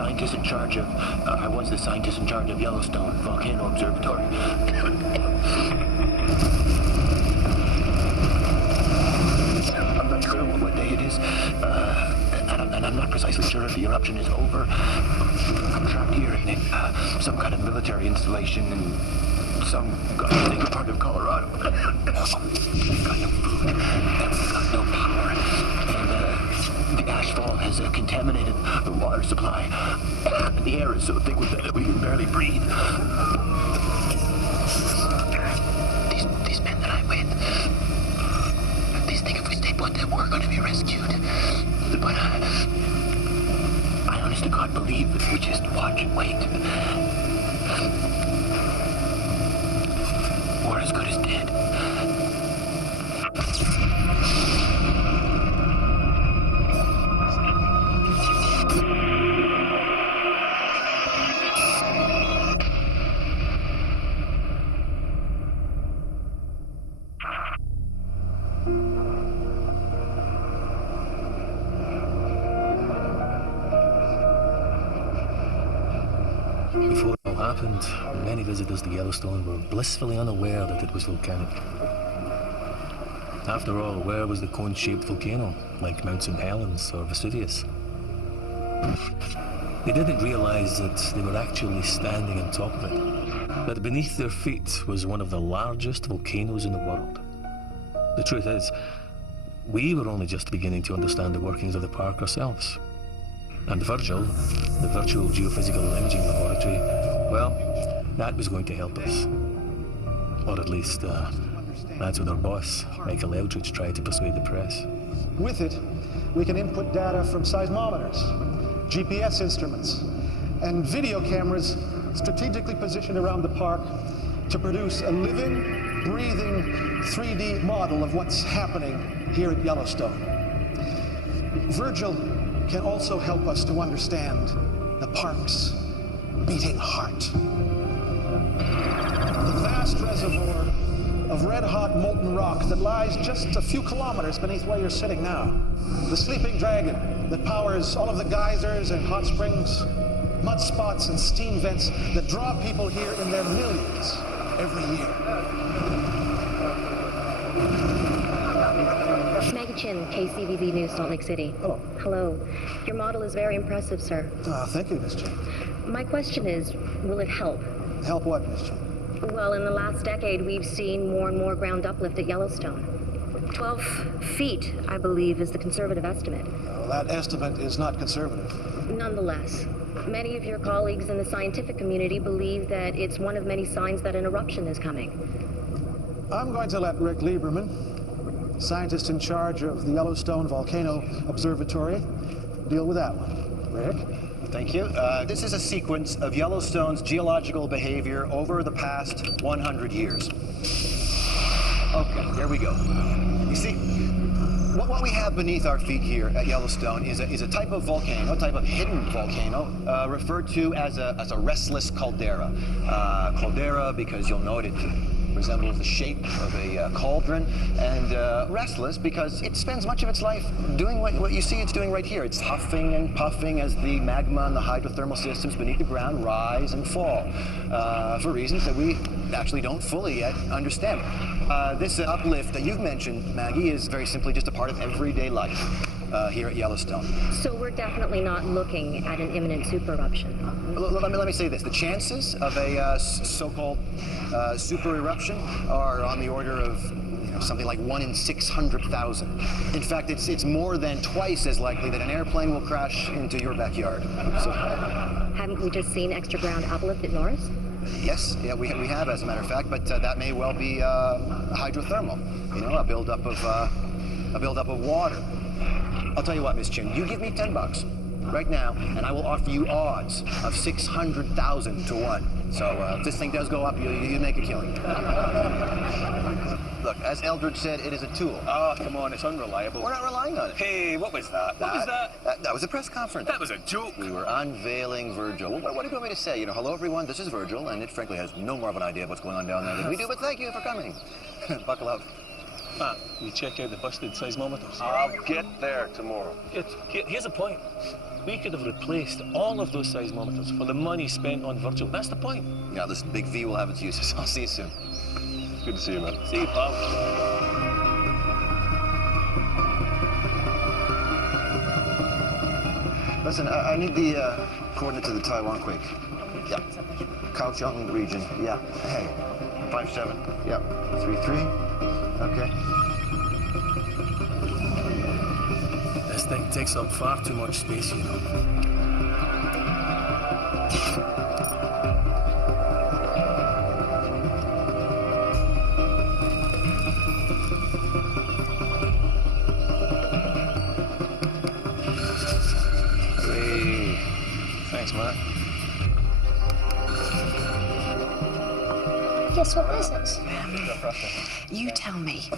scientist in charge of, I was the scientist in charge of Yellowstone Volcano Observatory. I'm not sure what day it is, and I'm not precisely sure if the eruption is over. I'm trapped here in some kind of military installation in some goddamn part of Colorado. We've got no food, and we've got no power, and the ashfall has contaminated the water supply. The air is so thick with it that we can barely breathe. These men that I'm with, these think if we stay put that we're going to be rescued. But I honest to God believe if we just watch and wait, we're as good as dead. Before it all happened, many visitors to Yellowstone were blissfully unaware that it was volcanic. After all, where was the cone-shaped volcano, like Mount St. Helens or Vesuvius? They didn't realize that they were actually standing on top of it, that beneath their feet was one of the largest volcanoes in the world. The truth is, we were only just beginning to understand the workings of the park ourselves. And Virgil, the Virtual Geophysical Imaging Laboratory, well, that was going to help us. Or at least, that's what our boss, Michael Eldridge, tried to persuade the press. With it, we can input data from seismometers, GPS instruments, and video cameras strategically positioned around the park to produce a living, breathing 3D model of what's happening here at Yellowstone. Virgil can also help us to understand the park's beating heart. The vast reservoir of red-hot molten rock that lies just a few kilometers beneath where you're sitting now. The sleeping dragon that powers all of the geysers and hot springs, mud spots and steam vents that draw people here in their millions every year. Maggie Chin, KCVZ News, Salt Lake City. Hello. Hello. Your model is very impressive, sir. Thank you, Miss Chin. My question is, will it help? Help what, Miss Chin? Well, in the last decade, we've seen more and more ground uplift at Yellowstone. 12 feet, I believe, is the conservative estimate. That estimate is not conservative. Nonetheless, many of your colleagues in the scientific community believe that it's one of many signs that an eruption is coming. I'm going to let Rick Lieberman, scientist in charge of the Yellowstone Volcano Observatory, deal with that one. Rick? Thank you. This is a sequence of Yellowstone's geological behavior over the past 100 years. Okay, here we go. You see, what we have beneath our feet here at Yellowstone is a type of volcano, a type of hidden volcano, referred to as a restless caldera. Caldera because you'll note it resembles the shape of a cauldron, and restless because it spends much of its life doing what you see it's doing right here. It's huffing and puffing as the magma and the hydrothermal systems beneath the ground rise and fall for reasons that we actually don't fully yet understand. This uplift that you've mentioned, Maggie, is very simply just a part of everyday life here at Yellowstone. So we're definitely not looking at an imminent super eruption. Let me say this. The chances of a so-called super eruption are on the order of something like 1 in 600,000. In fact, it's more than twice as likely that an airplane will crash into your backyard. So, haven't we just seen extra ground uplift at Norris? Yes, yeah, we have, as a matter of fact, but that may well be hydrothermal. A buildup of water. I'll tell you what, Miss Chin, you give me $10 right now, and I will offer you odds of 600,000 to 1. So if this thing does go up, you make a killing. Look, as Eldridge said, it is a tool. Oh, come on, it's unreliable. We're not relying on it. Hey, what was that? What was that? That was a press conference. That was a joke. We were unveiling Virgil. What do you want me to say? Hello, everyone, this is Virgil, and it frankly has no more of an idea of what's going on down there than we do, but thank you for coming. Buckle up. Matt, we check out the busted seismometers. I'll get there tomorrow. Here's the point. We could have replaced all of those seismometers for the money spent on Virgil. That's the point. Yeah, listen, Big V will have its uses. I'll see you soon. Good to see you, man. See you, pal. Listen, I need the coordinates of the Taiwan quake. Yeah. Kaohsiung region. Yeah. Hey. 57. Yep. 33. Okay. This thing takes up far too much space, you know. Hey. Thanks, Matt. Guess what this is? You tell me.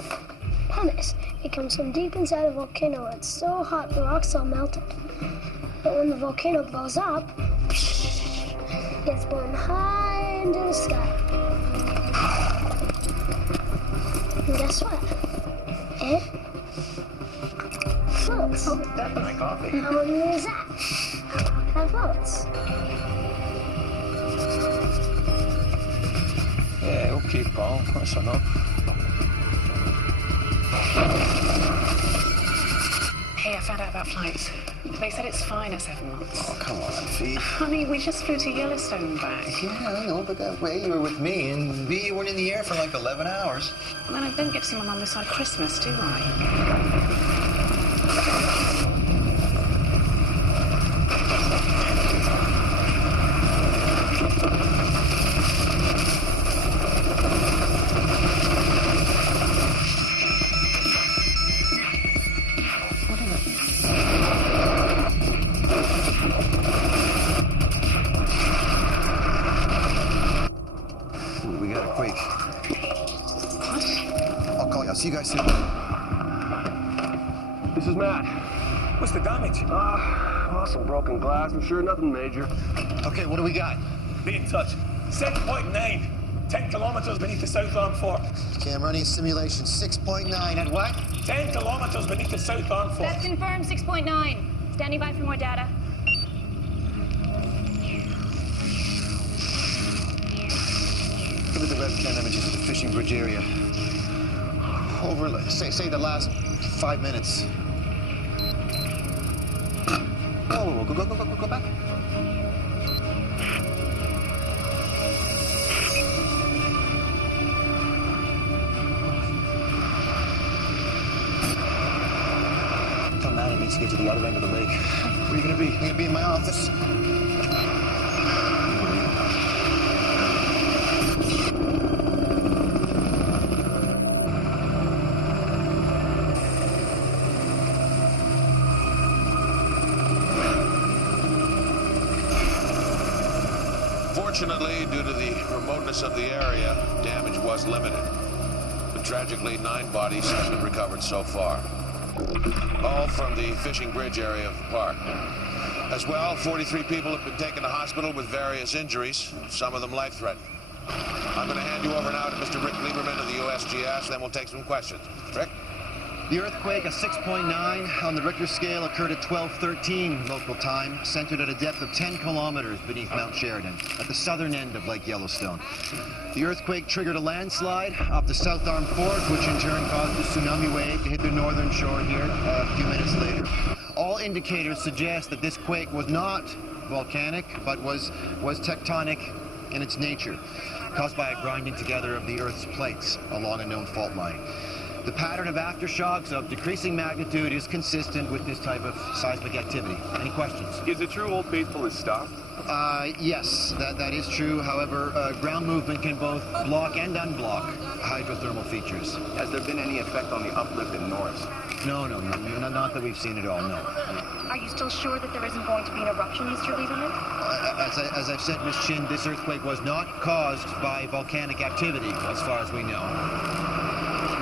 Pumice. It comes from deep inside a volcano. It's so hot the rocks all melted. But when the volcano blows up, it gets blown high into the sky. And guess what? It floats. That's my coffee. How many is that? That floats. Yeah, okay, pal. That's enough. Hey, I found out about flights. They said it's fine at 7 months. Oh, come on, Fee. Honey, we just flew to Yellowstone back. Yeah, I know, but that way you were with me, and B, you weren't in the air for like 11 hours. And then I don't get to see my mum this side of Christmas, do I? Ooh, we got a quake. I'll call you. I'll see you guys soon. This is Matt. What's the damage? Some broken glass. I'm sure nothing major. Okay, what do we got? Be in touch. 7.9. 10 kilometers beneath the South Arm Fork. Okay, I'm running simulation. 6.9 at what? 10 kilometers beneath the South Arm Fork. That's confirmed, 6.9. Standing by for more data. Look at the webcam images of the fishing bridge area. Over, say the last 5 minutes. Oh, go back. Tell Matt he needs to get to the other end of the lake. Where are you gonna be? I'm gonna be in my office. Fortunately, due to the remoteness of the area, damage was limited. But tragically, 9 bodies have been recovered so far. All from the fishing bridge area of the park. As well, 43 people have been taken to hospital with various injuries, some of them life-threatening. I'm going to hand you over now to Mr. Rick Lieberman of the USGS, then we'll take some questions. Rick? The earthquake, a 6.9 on the Richter scale, occurred at 12:13 local time, centered at a depth of 10 kilometers beneath Mount Sheridan, at the southern end of Lake Yellowstone. The earthquake triggered a landslide off the South Arm Fork, which in turn caused a tsunami wave to hit the northern shore here a few minutes later. All indicators suggest that this quake was not volcanic, but was tectonic in its nature, caused by a grinding together of the Earth's plates along a known fault line. The pattern of aftershocks of decreasing magnitude is consistent with this type of seismic activity. Any questions? Is it true Old Faithful is stopped? Yes, that is true. However, ground movement can both block and unblock hydrothermal features. Has there been any effect on the uplift in Norris? No, not that we've seen at all, no. Are you still sure that there isn't going to be an eruption, Mr. Lieberman? As I've said, Miss Chin, this earthquake was not caused by volcanic activity, as far as we know.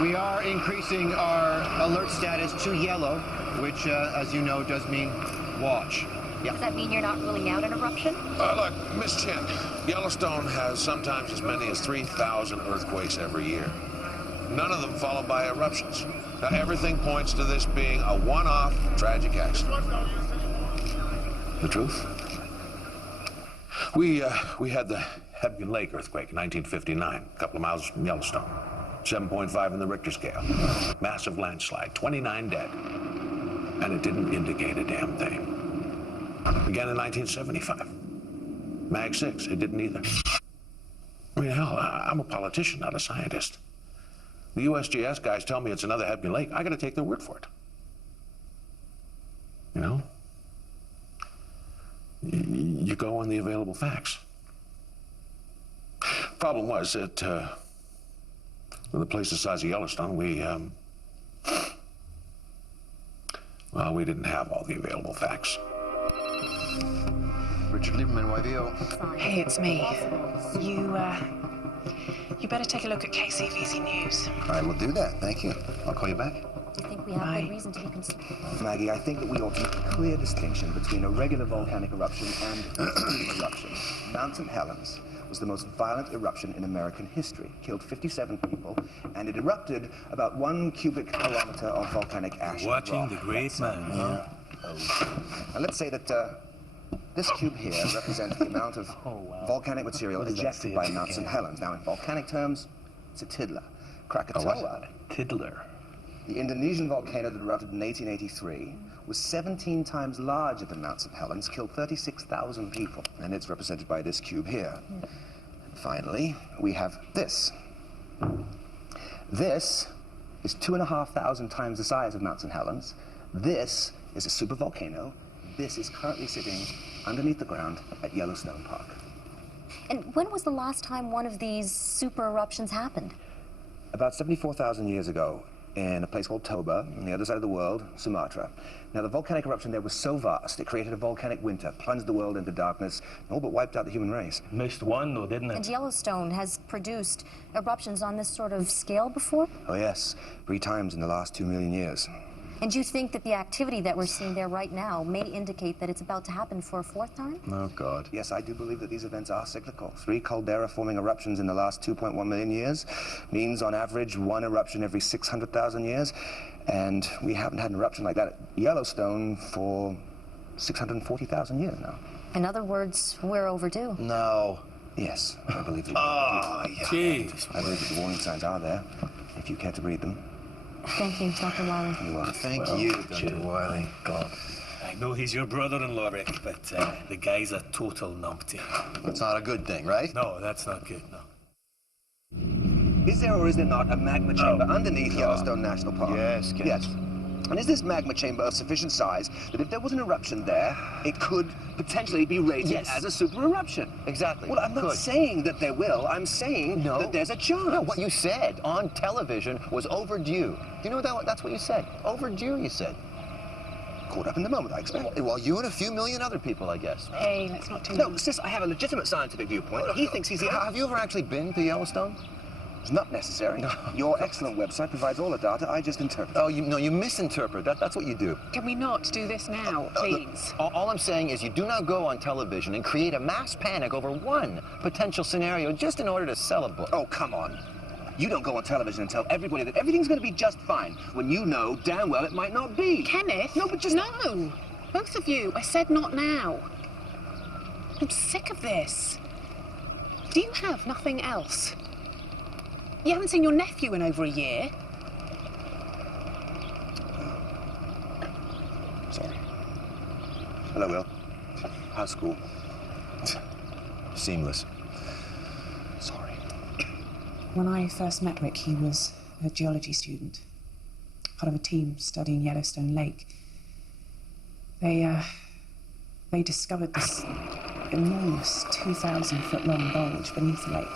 We are increasing our alert status to yellow, which, as you know, does mean watch. Yeah. Does that mean you're not ruling out an eruption? Look, Miss Chin, Yellowstone has sometimes as many as 3,000 earthquakes every year. none of them followed by eruptions. Now, everything points to this being a one-off tragic accident. The truth? We had the Hebgen Lake earthquake in 1959, a couple of miles from Yellowstone. 7.5 in the Richter scale. Massive landslide, 29 dead. And it didn't indicate a damn thing. Again in 1975. Mag 6, it didn't either. I mean, hell, I'm a politician, not a scientist. The USGS guys tell me it's another Hebgen Lake. I gotta take their word for it. You know? You go on the available facts. Problem was that, with a place the size of Yellowstone, we didn't have all the available facts. Richard Lieberman, YVO. Hey, it's me. You better take a look at KCVZ News. I will do that, thank you. I'll call you back. I think we have good reason to be concerned. Maggie, I think that we ought to make a clear distinction between a regular volcanic eruption and an eruption. Mount St. Helens was the most violent eruption in American history, killed 57 people, and it erupted about 1 cubic kilometer of volcanic ash. Watching the great man, huh? Now let's say that this cube here represents the amount of volcanic material ejected by Mount St. Helens. Now, in volcanic terms, it's a tiddler. Krakatoa, Tiddler. the Indonesian volcano that erupted in 1883, was 17 times larger than Mount St. Helens, killed 36,000 people, and it's represented by this cube here. And finally, we have this. This is 2,500 times the size of Mount St. Helens. This is a supervolcano. This is currently sitting underneath the ground at Yellowstone Park. And when was the last time one of these super eruptions happened? About 74,000 years ago, in a place called Toba, on the other side of the world, Sumatra. Now, the volcanic eruption there was so vast, it created a volcanic winter, plunged the world into darkness, and all but wiped out the human race. Missed one, though, didn't it? And Yellowstone has produced eruptions on this sort of scale before? Oh, yes. 3 times in the last 2 million years. And you think that the activity that we're seeing there right now may indicate that it's about to happen for a 4th time? Oh, God. Yes, I do believe that these events are cyclical. 3 caldera-forming eruptions in the last 2.1 million years means, on average, 1 eruption every 600,000 years. And we haven't had an eruption like that at Yellowstone for 640,000 years now. In other words, we're overdue. No. Yes, I believe that. Jeez. I believe that the warning signs are there, if you care to read them. Thank you, Dr. Wiley. You're welcome. Thank you, Dr. Wiley. God. I know he's your brother-in-law, Rick, but the guy's a total numpty. That's not a good thing, right? No, that's not good, no. Is there or is there not a magma chamber underneath Yellowstone National Park? Yes, Ken. Yes. And is this magma chamber of sufficient size that if there was an eruption there, it could potentially be rated as a super eruption? Exactly. Well, I'm not saying that there will. I'm saying that there's a chance. No, what you said on television was overdue. You know that's what you said. Overdue, you said. Caught up in the moment, I expect. Well, you and a few million other people, I guess. Hey, let's not do No, sis, I have a legitimate scientific viewpoint. He thinks he's the... Have you ever actually been to Yellowstone? It's not necessary. Your excellent website provides all the data. I just interpret. Oh, you misinterpret. That's what you do. Can we not do this now, please? All I'm saying is you do not go on television and create a mass panic over one potential scenario just in order to sell a book. Oh, come on. You don't go on television and tell everybody that everything's going to be just fine when you know damn well it might not be. Kenneth? No, but just... No! Both of you. I said not now. I'm sick of this. Do you have nothing else? You haven't seen your nephew in over a year. Sorry. Hello, Will. How's school? Seamless. Sorry. When I first met Rick, he was a geology student, part of a team studying Yellowstone Lake. They discovered this enormous 2,000-foot-long bulge beneath the lake.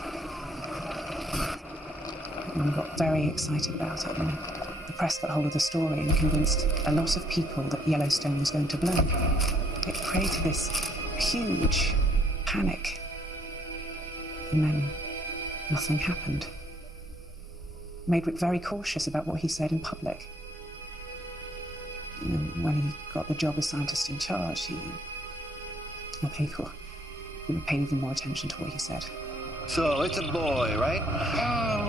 And got very excited about it, and the press got hold of the story and convinced a lot of people that Yellowstone was going to blow. It created this huge panic, and then nothing happened. Made Rick very cautious about what he said in public. And when he got the job as scientist in charge, he paid even more attention to what he said. So, it's a boy, right?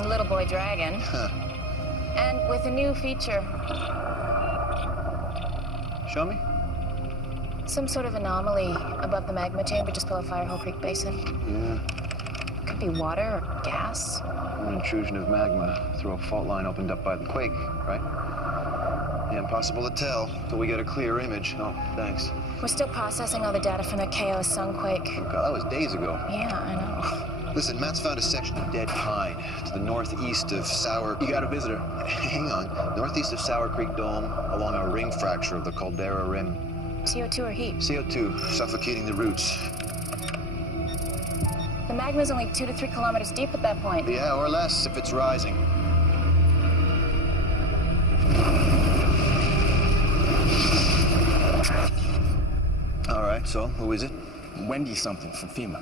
Little boy dragon. And with a new feature. Show me. Some sort of anomaly above the magma chamber just below Firehole Creek Basin. Yeah. Could be water or gas. An intrusion of magma through a fault line opened up by the quake, right? Yeah, impossible to tell till we get a clear image. Oh, thanks. We're still processing all the data from the KOS Sunquake. Oh, God, that was days ago. Yeah, I know. Listen, Matt's found a section of dead pine to the northeast of Sour... You got a visitor. Hang on. Northeast of Sour Creek Dome, along a ring fracture of the Caldera Rim. CO2 or heat? CO2, suffocating the roots. The magma's only 2 to 3 kilometers deep at that point. Yeah, or less if it's rising. All right, so who is it? Wendy something from FEMA.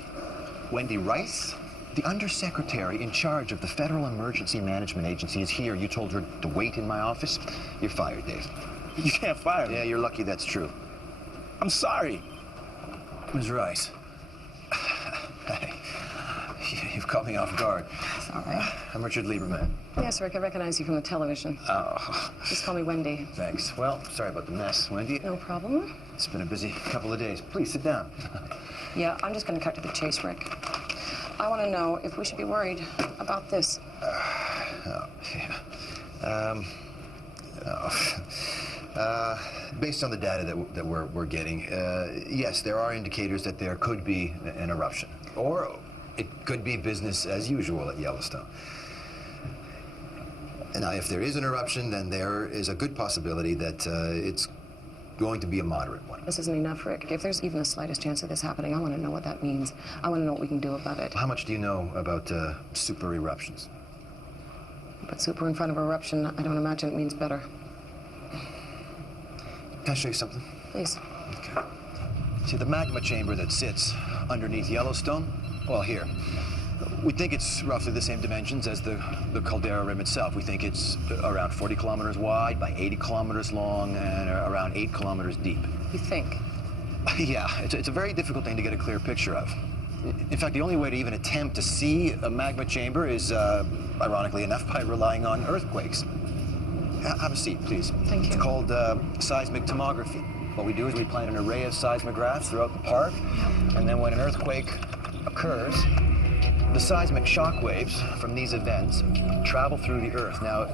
Wendy Rice? The undersecretary in charge of the Federal Emergency Management Agency is here. You told her to wait in my office. You're fired, Dave. You can't fire me. Yeah, you're lucky that's true. I'm sorry. Ms. Rice. You've caught me off guard. Sorry. I'm Richard Lieberman. Yes, Rick, I recognize you from the television. Oh. Just call me Wendy. Thanks. Well, sorry about the mess, Wendy. No problem. It's been a busy couple of days. Please sit down. Yeah, I'm just going to cut to the chase, Rick. I want to know if we should be worried about this. Based on the data that we're getting, yes, there are indicators that there could be an eruption. Or it could be business as usual at Yellowstone. Now, if there is an eruption, then there is a good possibility that it's going to be a moderate one. This isn't enough, Rick. If there's even the slightest chance of this happening, I want to know what that means. I want to know what we can do about it. How much do you know about super eruptions? But super in front of eruption, I don't imagine it means better. Can I show you something? Please. Okay. See the magma chamber that sits underneath Yellowstone? Well, here. We think it's roughly the same dimensions as the Caldera Rim itself. We think it's around 40 kilometers wide by 80 kilometers long and around 8 kilometers deep. You think? Yeah, it's a very difficult thing to get a clear picture of. In fact, the only way to even attempt to see a magma chamber is, ironically enough, by relying on earthquakes. Have a seat, please. Thank you. It's called seismic tomography. What we do is we plant an array of seismographs throughout the park, and then when an earthquake occurs, the seismic shock waves from these events travel through the earth. Now,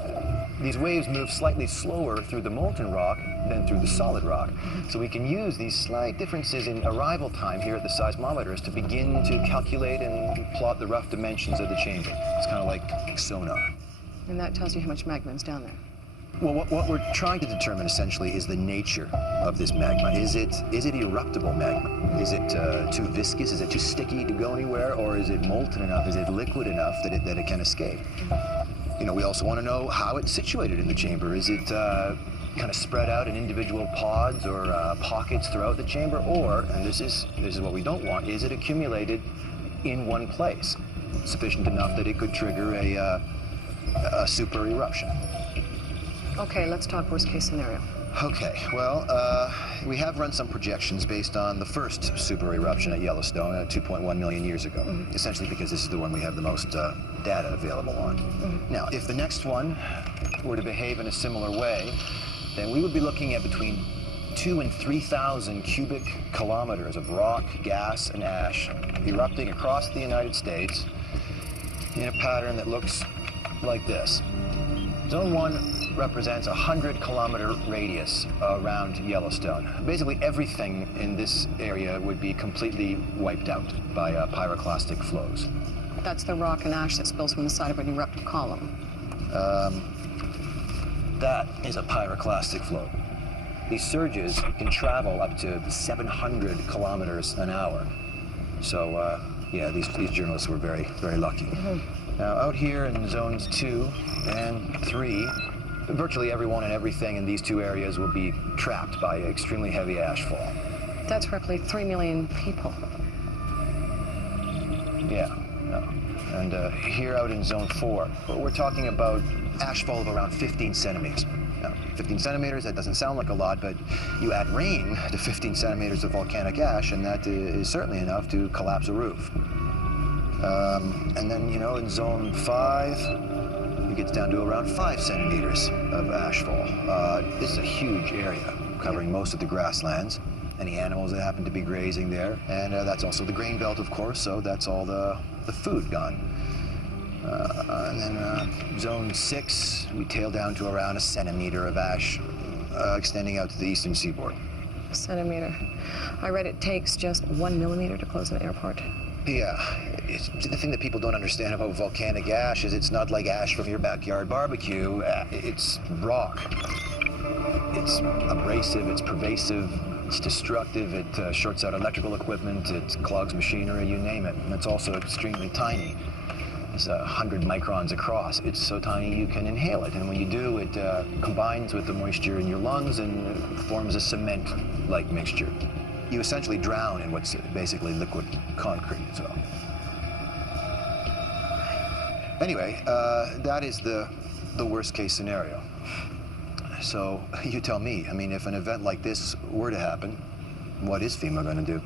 these waves move slightly slower through the molten rock than through the solid rock. So we can use these slight differences in arrival time here at the seismometers to begin to calculate and plot the rough dimensions of the chamber. It's kind of like sonar. And that tells you how much magma is down there. Well, what we're trying to determine essentially is the nature of this magma. Is it eruptible magma? Is it too viscous? Is it too sticky to go anywhere? Or is it molten enough? Is it liquid enough that it can escape? You know, we also want to know how it's situated in the chamber. Is it kind of spread out in individual pods or pockets throughout the chamber? Or, and this is what we don't want, is it accumulated in one place, sufficient enough that it could trigger a super eruption? Okay, let's talk worst case scenario. Okay, well, we have run some projections based on the first super eruption at Yellowstone 2.1 million years ago, essentially because this is the one we have the most data available on. Now, if the next one were to behave in a similar way, then we would be looking at between 2,000 and 3,000 cubic kilometers of rock, gas, and ash erupting across the United States in a pattern that looks like this. Zone 1 represents a 100-kilometer radius around Yellowstone. Basically, everything in this area would be completely wiped out by pyroclastic flows. That's the rock and ash that spills from the side of an eruptive column. That is a pyroclastic flow. These surges can travel up to 700 kilometers an hour. So, yeah, these journalists were very, very lucky. Now, out here in zones 2 and 3, virtually everyone and everything in these two areas will be trapped by extremely heavy ashfall. That's roughly 3 million people. Yeah, no. And here out in zone 4, we're talking about ashfall of around 15 centimeters. Now, 15 centimeters, that doesn't sound like a lot, but you add rain to 15 centimeters of volcanic ash, and that is certainly enough to collapse a roof. And then, you know, in zone 5, you gets down to around 5 centimeters of ashfall. This is a huge area covering most of the grasslands. Any animals that happen to be grazing there. And that's also the grain belt, of course, so that's all the food gone. And then zone 6, we tail down to around 1 centimeter of ash, extending out to the eastern seaboard. A centimeter. I read it takes just 1 millimeter to close an airport. Yeah, the thing that people don't understand about volcanic ash is it's not like ash from your backyard barbecue. It's rock. It's abrasive, it's pervasive, it's destructive, it shorts out electrical equipment, it clogs machinery, you name it. And it's also extremely tiny. It's 100 microns across. It's so tiny you can inhale it, and when you do, it combines with the moisture in your lungs and forms a cement-like mixture. You essentially drown in what's basically liquid concrete. So, anyway, that is the worst-case scenario. So you tell me. I mean, if an event like this were to happen, what is FEMA going to do?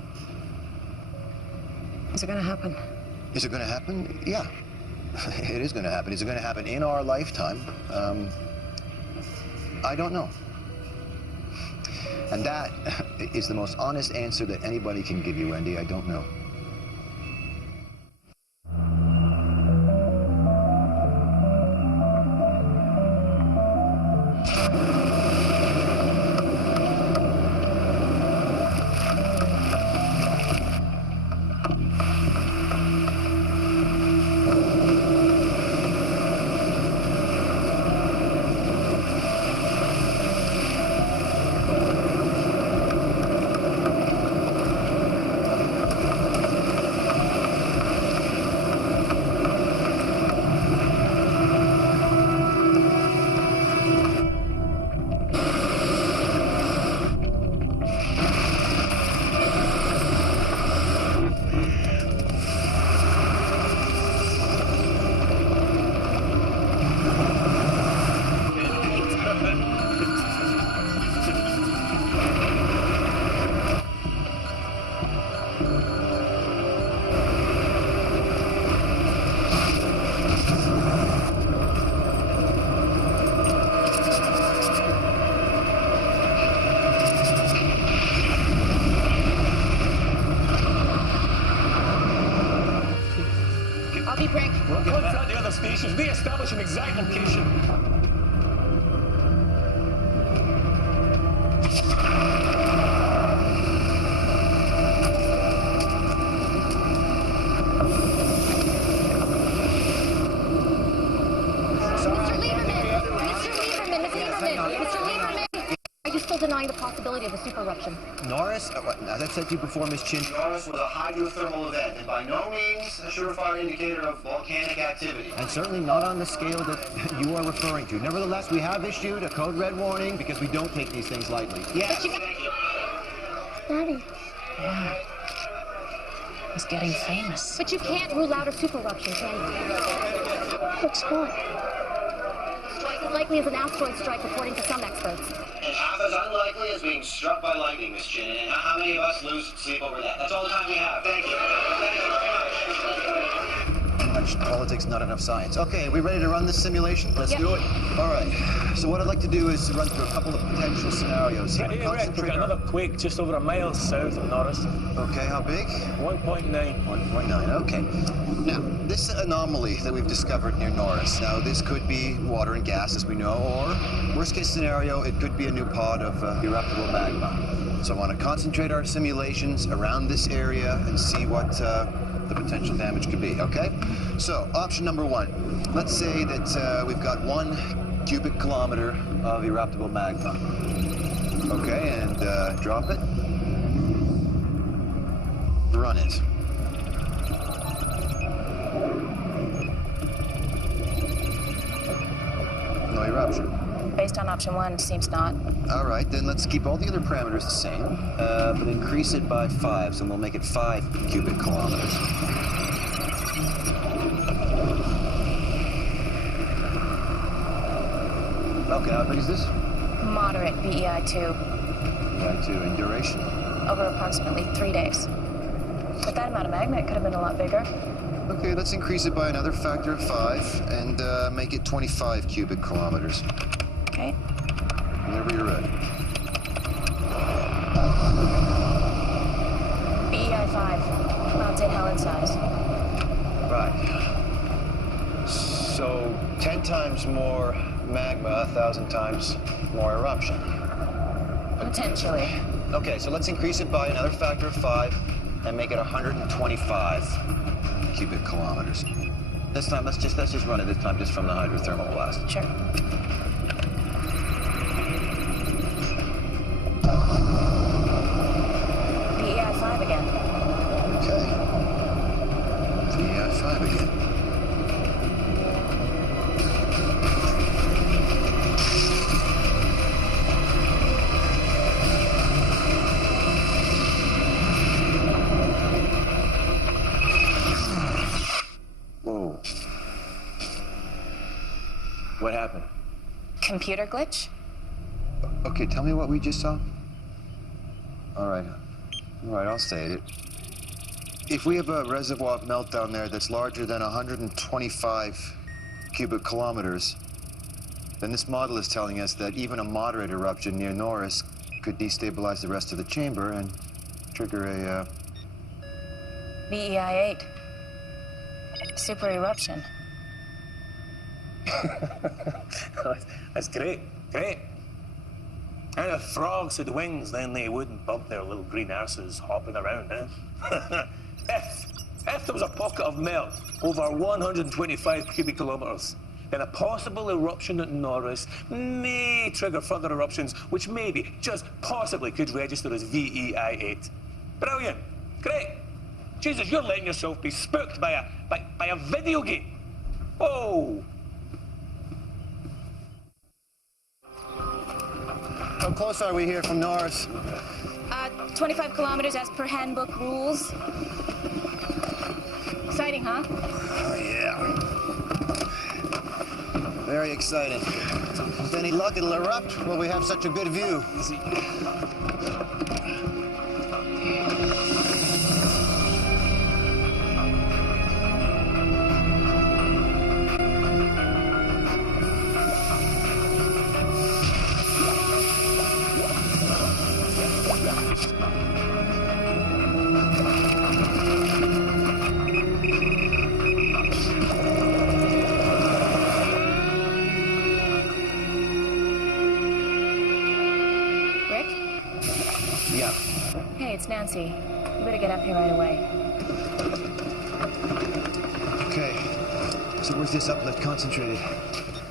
Is it going to happen? Is it going to happen? Yeah. It is going to happen. Is it going to happen in our lifetime? I don't know. And that is the most honest answer that anybody can give you, Wendy. I don't know. Re-establish an exact location. Denying the possibility of a super eruption. Norris, as I've said to you before, Miss Chin, Norris was a hydrothermal event, and by no means a surefire indicator of volcanic activity. And certainly not on the scale that you are referring to. Nevertheless, we have issued a code red warning because we don't take these things lightly. Yes. Daddy. Yeah. It's getting famous. But you can't rule out a super eruption, can you? What's what? Strike as likely as an asteroid strike, according to some experts. And half as unlikely as being struck by lightning, Miss Chin. And how many of us lose sleep over that? That's all the time we have. Thank you. Thank you very much. Too much politics, not enough science. Okay, we ready to run this simulation? Let's do it. All right. So what I'd like to do is run through a couple of potential scenarios here. Hey, Rick, we've got another quake just over 1 mile south of Norris. Okay, how big? 1.9. 1.9, okay. Now, this anomaly that we've discovered near Norris, now this could be water and gas, as we know, or worst case scenario, it could be a new pod of eruptible magma. So I want to concentrate our simulations around this area and see what the potential damage could be, okay? So, option number 1. Let's say that we've got 1 cubic kilometer of eruptible magma. Okay, and drop it. Run it. No eruption. Based on option 1, seems not. All right, then let's keep all the other parameters the same, but increase it by 5, so we'll make it 5 cubic kilometers. Okay, how big is this? Moderate BEI2. BEI2, in duration? Over approximately 3 days. With that amount of magma, it could have been a lot bigger. Okay, let's increase it by another factor of 5 and make it 25 cubic kilometers. Okay. Whenever you're ready. BEI 5, Mount St. Helens size. Right. So 10 times more magma, 1,000 times more eruption. Potentially. Okay, so let's increase it by another factor of 5 and make it 125 cubic kilometers. This time, let's just run it this time just from the hydrothermal blast. Sure. BEI 5 again. Okay. BEI 5 again. Whoa. What happened? Computer glitch? Okay, tell me what we just saw. All right, I'll say it. If we have a reservoir of melt down there that's larger than 125 cubic kilometers, then this model is telling us that even a moderate eruption near Norris could destabilize the rest of the chamber and trigger a... BEI 8. Super eruption. That's great, great. And if frogs had wings, then they wouldn't bump their little green arses hopping around, eh? If there was a pocket of melt over 125 cubic kilometers, then a possible eruption at Norris may trigger further eruptions, which maybe, just possibly, could register as VEI 8. Brilliant, great. Jesus, you're letting yourself be spooked by a video game. Whoa. How close are we here from Norris? 25 kilometers as per handbook rules. Exciting, huh? Oh, yeah. Very exciting. With any luck, it'll erupt while we have such a good view. It's Nancy. You better get up here right away. Okay. So where's this uplift concentrated?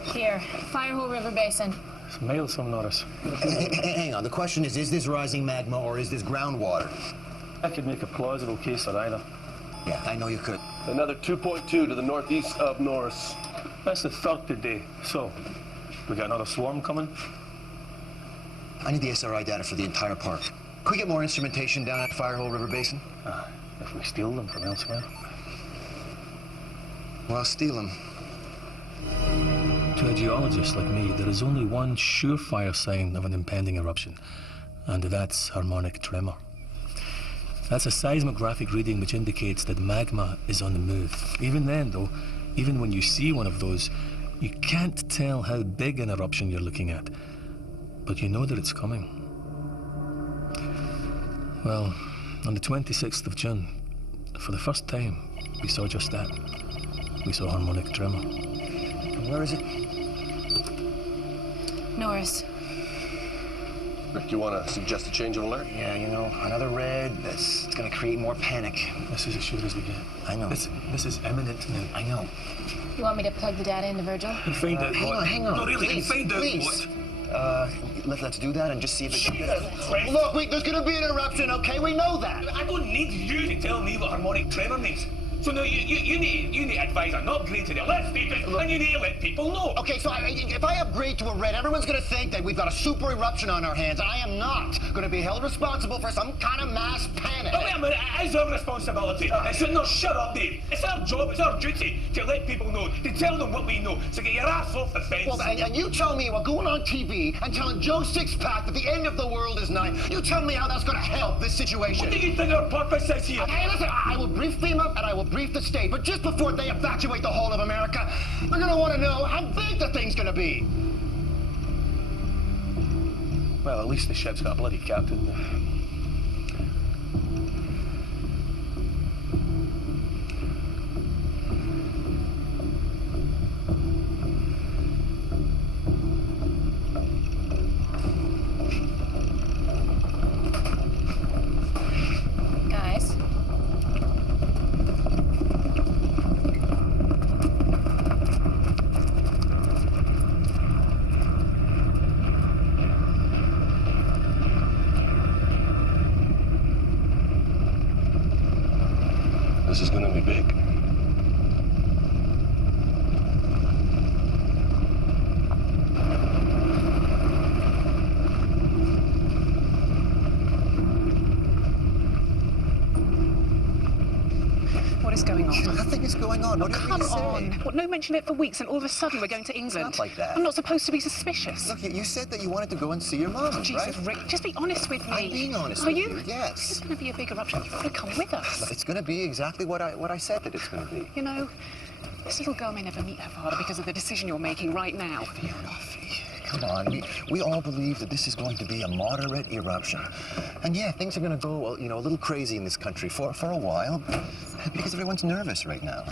Here, Firehole River Basin. It's miles from Norris. Hang on. The question is this rising magma or is this groundwater? I could make a plausible case for either. Yeah, I know you could. Another 2.2 to the northeast of Norris. That's the third today. So, we got another swarm coming? I need the SRI data for the entire park. Could we get more instrumentation down at Firehole River Basin? If we steal them from elsewhere. Well, steal them. To a geologist like me, there is only one surefire sign of an impending eruption, and that's harmonic tremor. That's a seismographic reading which indicates that magma is on the move. Even then, though, even when you see one of those, you can't tell how big an eruption you're looking at, but you know that it's coming. Well, on the 26th of June, for the first time, we saw just that. We saw harmonic tremor. And where is it? Norris. Rick, you want to suggest a change of alert? Yeah, you know, another red, it's going to create more panic. This is as sure as we get. I know. This is imminent now. I know. You want me to plug the data into Virgil? And find out what? Hang on. No, really, please, find out please. what? Let's do that and just see if it can get... Look, there's going to be an eruption, okay? We know that. I don't need you to tell me what harmonic tremor means. So now you need to advise an upgrade to the alert status, and you need to let people know. Okay, so if I upgrade to a red, everyone's going to think that we've got a super eruption on our hands. I am not going to be held responsible for some kind of mass panic. Oh, wait a minute, it is our responsibility. No, shut up, Dave. It's our job, it's our duty to let people know, to tell them what we know. So get your ass off the fence. Well, and you tell me we're going on TV and telling Joe Sixpack that the end of the world is nigh. You tell me how that's going to help this situation. What do you think our purpose is here? Hey, listen, I will brief him up and I will brief the state, but just before they evacuate the whole of America, they're gonna want to know how big the thing's gonna be. Well, at least the ship's got a bloody captain. Guys. This is gonna be big. What is going on? Nothing is going on. What do you Come mean to say? on. What, no mention of it for weeks, and all of a sudden we're going to England. It's not like that. I'm not supposed to be suspicious. Look, you said that you wanted to go and see your mom, Jesus, right? Rick, just be honest with me. I'm being honest Are with you? you, yes. This is going to be a big eruption. You've got to come with us. It's going to be exactly what I said that it's going to be. You know, this little girl may never meet her father because of the decision you're making right now. Come on, we all believe that this is going to be a moderate eruption. And yeah, things are going to go, well, you know, a little crazy in this country for a while because everyone's nervous right now.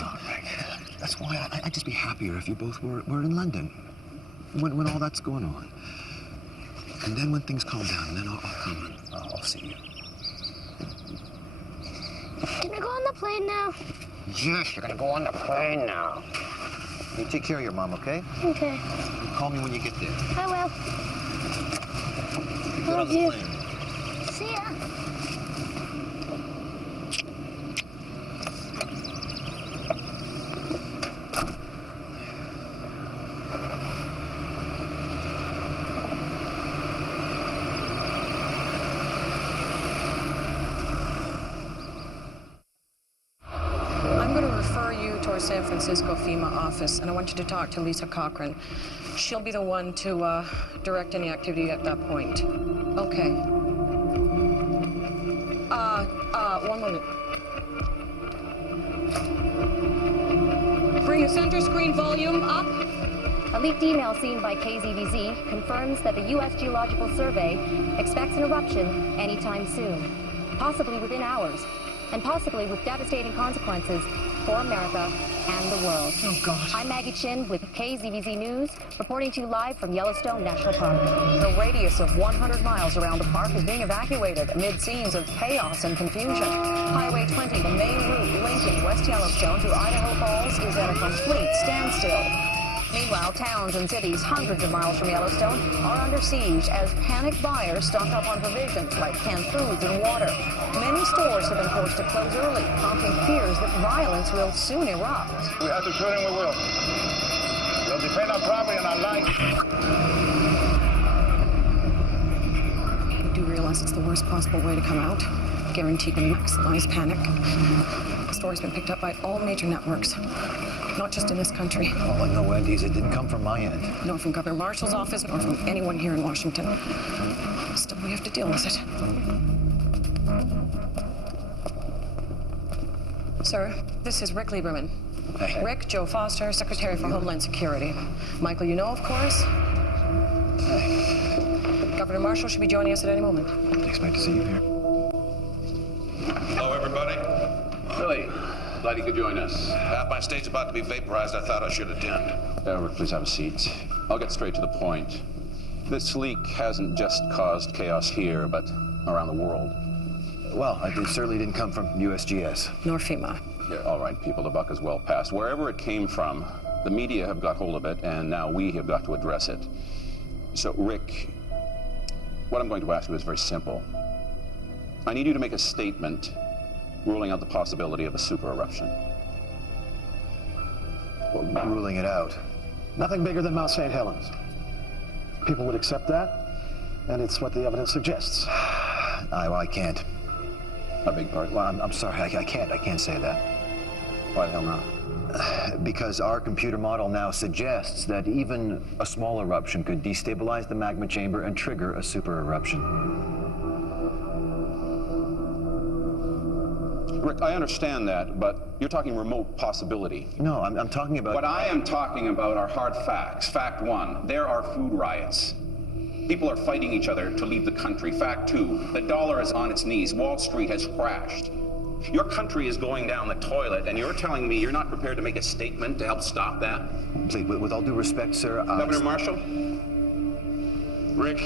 That's why I'd just be happier if you both were in London when all that's going on. And then when things calm down, then I'll come and I'll see you. Can I go on the plane now? Yes, you're going to go on the plane now. You take care of your mom, okay? Okay. You call me when you get there. I will. Get on the you. plane. See ya. I'm going to refer you to our San Francisco FEMA office, and I want you to talk to Lisa Cochran. She'll be the one to direct any activity at that point. Okay. 1 moment. Bring the center screen volume up. A leaked email seen by KZVZ confirms that the U.S. Geological Survey expects an eruption anytime soon, possibly within hours, and possibly with devastating consequences for America and the world. Oh, God. I'm Maggie Chin with KZVZ News, reporting to you live from Yellowstone National Park. The radius of 100 miles around the park is being evacuated amid scenes of chaos and confusion. Highway 20, the main route linking West Yellowstone to Idaho Falls, is at a complete standstill. Meanwhile, towns and cities hundreds of miles from Yellowstone are under siege as panicked buyers stock up on provisions like canned foods and water. Many stores have been forced to close early, prompting fears that violence will soon erupt. We have to shoot him, we will. We'll defend our property and our life. We do realize it's the worst possible way to come out, guaranteed to maximize panic. The story's been picked up by all major networks. Not just in this country. Oh, no, Wendy's. It didn't come from my end. Nor from Governor Marshall's office, nor from anyone here in Washington. Still, we have to deal with it. Sir, this is Rick Lieberman. Hey. Rick, Joe Foster, Secretary for Homeland Security. Michael, you know, of course. Hey. Governor Marshall should be joining us at any moment. Expect to see you here. Hello, everybody. Billy, glad you could join us. My state's about to be vaporized. I thought I should attend. Rick, please have a seat. I'll get straight to the point. This leak hasn't just caused chaos here, but around the world. Well, it certainly didn't come from USGS. Nor FEMA. Yeah, all right, people, the buck is well past. Wherever it came from, the media have got hold of it, and now we have got to address it. So, Rick, what I'm going to ask you is very simple. I need you to make a statement ruling out the possibility of a super eruption. Well, ruling it out. Nothing bigger than Mount St. Helens. People would accept that, and it's what the evidence suggests. I can't. I beg pardon? Well, I'm sorry, I can't say that. Why the hell not? Because our computer model now suggests that even a small eruption could destabilize the magma chamber and trigger a super eruption. Rick, I understand that, but you're talking remote possibility. No, I'm talking about... What I am talking about are hard facts. Fact 1, there are food riots. People are fighting each other to leave the country. Fact 2, the dollar is on its knees. Wall Street has crashed. Your country is going down the toilet, and you're telling me you're not prepared to make a statement to help stop that? Please, with all due respect, sir... Governor Marshall? Rick,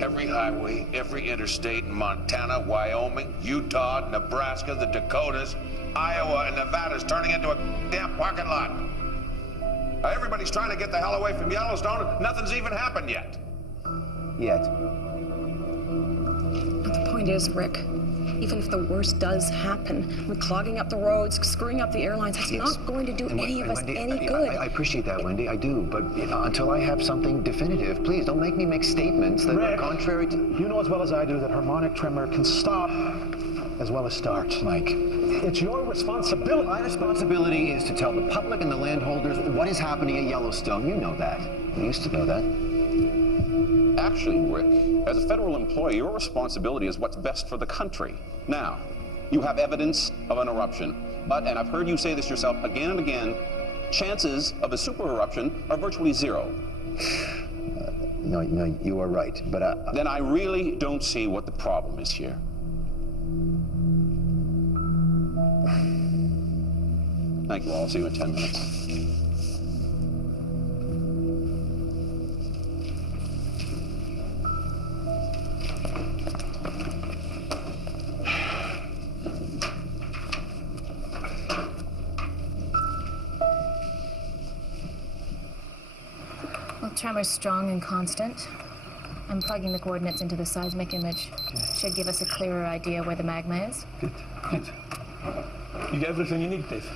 every highway, every interstate in Montana, Wyoming, Utah, Nebraska, the Dakotas, Iowa, and Nevada is turning into a damn parking lot. Everybody's trying to get the hell away from Yellowstone. Nothing's even happened yet. The point is, Rick, even if the worst does happen, we're clogging up the roads, screwing up the airlines, it's not going to do any of us any good. I appreciate that, Wendy, I do, but until I have something definitive, please don't make me make statements that are contrary to... You know as well as I do that harmonic tremor can stop as well as start. Mike. It's your responsibility. My responsibility is to tell the public and the landholders what is happening at Yellowstone. You know that. You used to know that. Actually, Rick, as a federal employee, your responsibility is what's best for the country. Now, you have evidence of an eruption, but, and I've heard you say this yourself again and again, chances of a super eruption are virtually zero. No, you are right, but Then I really don't see what the problem is here. Thank you all. I'll see you in 10 minutes. Well, tremor's strong and constant. I'm plugging the coordinates into the seismic image. Should give us a clearer idea where the magma is. Good. You got everything you need, Dave?